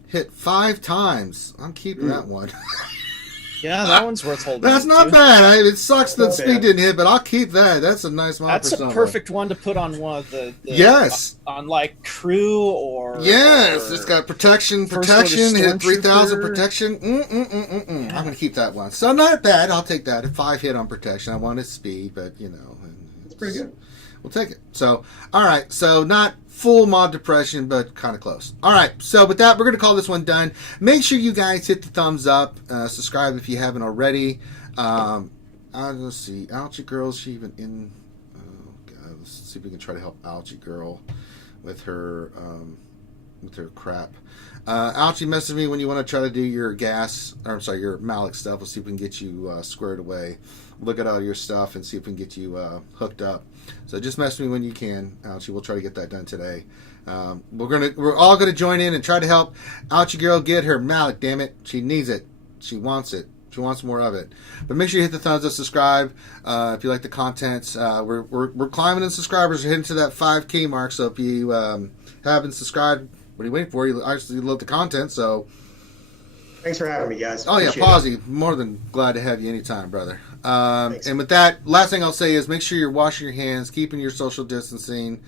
hit 5 times. I'm keeping that one. Yeah, that one's worth holding. That's not bad. It sucks that speed didn't hit, but I'll keep that. That's a nice mod. That's a perfect one to put on one of the yes, on like crew or yes. or it's got protection, hit 3,000 protection. I'm gonna keep that one. So not bad. I'll take that. A 5 hit on protection. I wanted speed, but you know, it's pretty good. We'll take it. So, all right. So not full mod depression, but kind of close. All right. So with that, we're going to call this one done. Make sure you guys hit the thumbs up. Subscribe if you haven't already. Let's see. Ouchie Girl, is she even in? Oh, God. Let's see if we can try to help Ouchie Girl with her crap. Ouchie messaged me when you want to try to do your your Malik stuff. We'll see if we can get you squared away. Look at all your stuff and see if we can get you hooked up. So just message me when you can, Ouchie. We'll try to get that done today. We're all gonna join in and try to help Ouchie Girl get her Malik. Damn it, she needs it. She wants it. She wants more of it. But make sure you hit the thumbs up, subscribe if you like the content. We're climbing in subscribers. We're heading to that 5K mark. So if you haven't subscribed, what are you waiting for? You actually love the content, so. Thanks for having me, guys. Oh, Appreciate yeah, Posy. More than glad to have you anytime, brother. Thanks. And with that, last thing I'll say is make sure you're washing your hands, keeping your social distancing,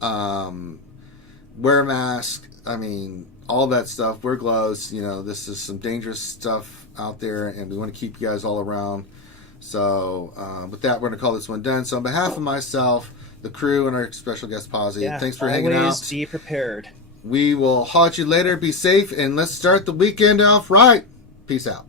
wear a mask. I mean, all that stuff. Wear gloves. You know, this is some dangerous stuff out there, and we want to keep you guys all around. So with that, we're going to call this one done. So on behalf of myself, the crew, and our special guest, Posy, thanks for hanging out. Always be prepared. We will holler at you later. Be safe, and let's start the weekend off right. Peace out.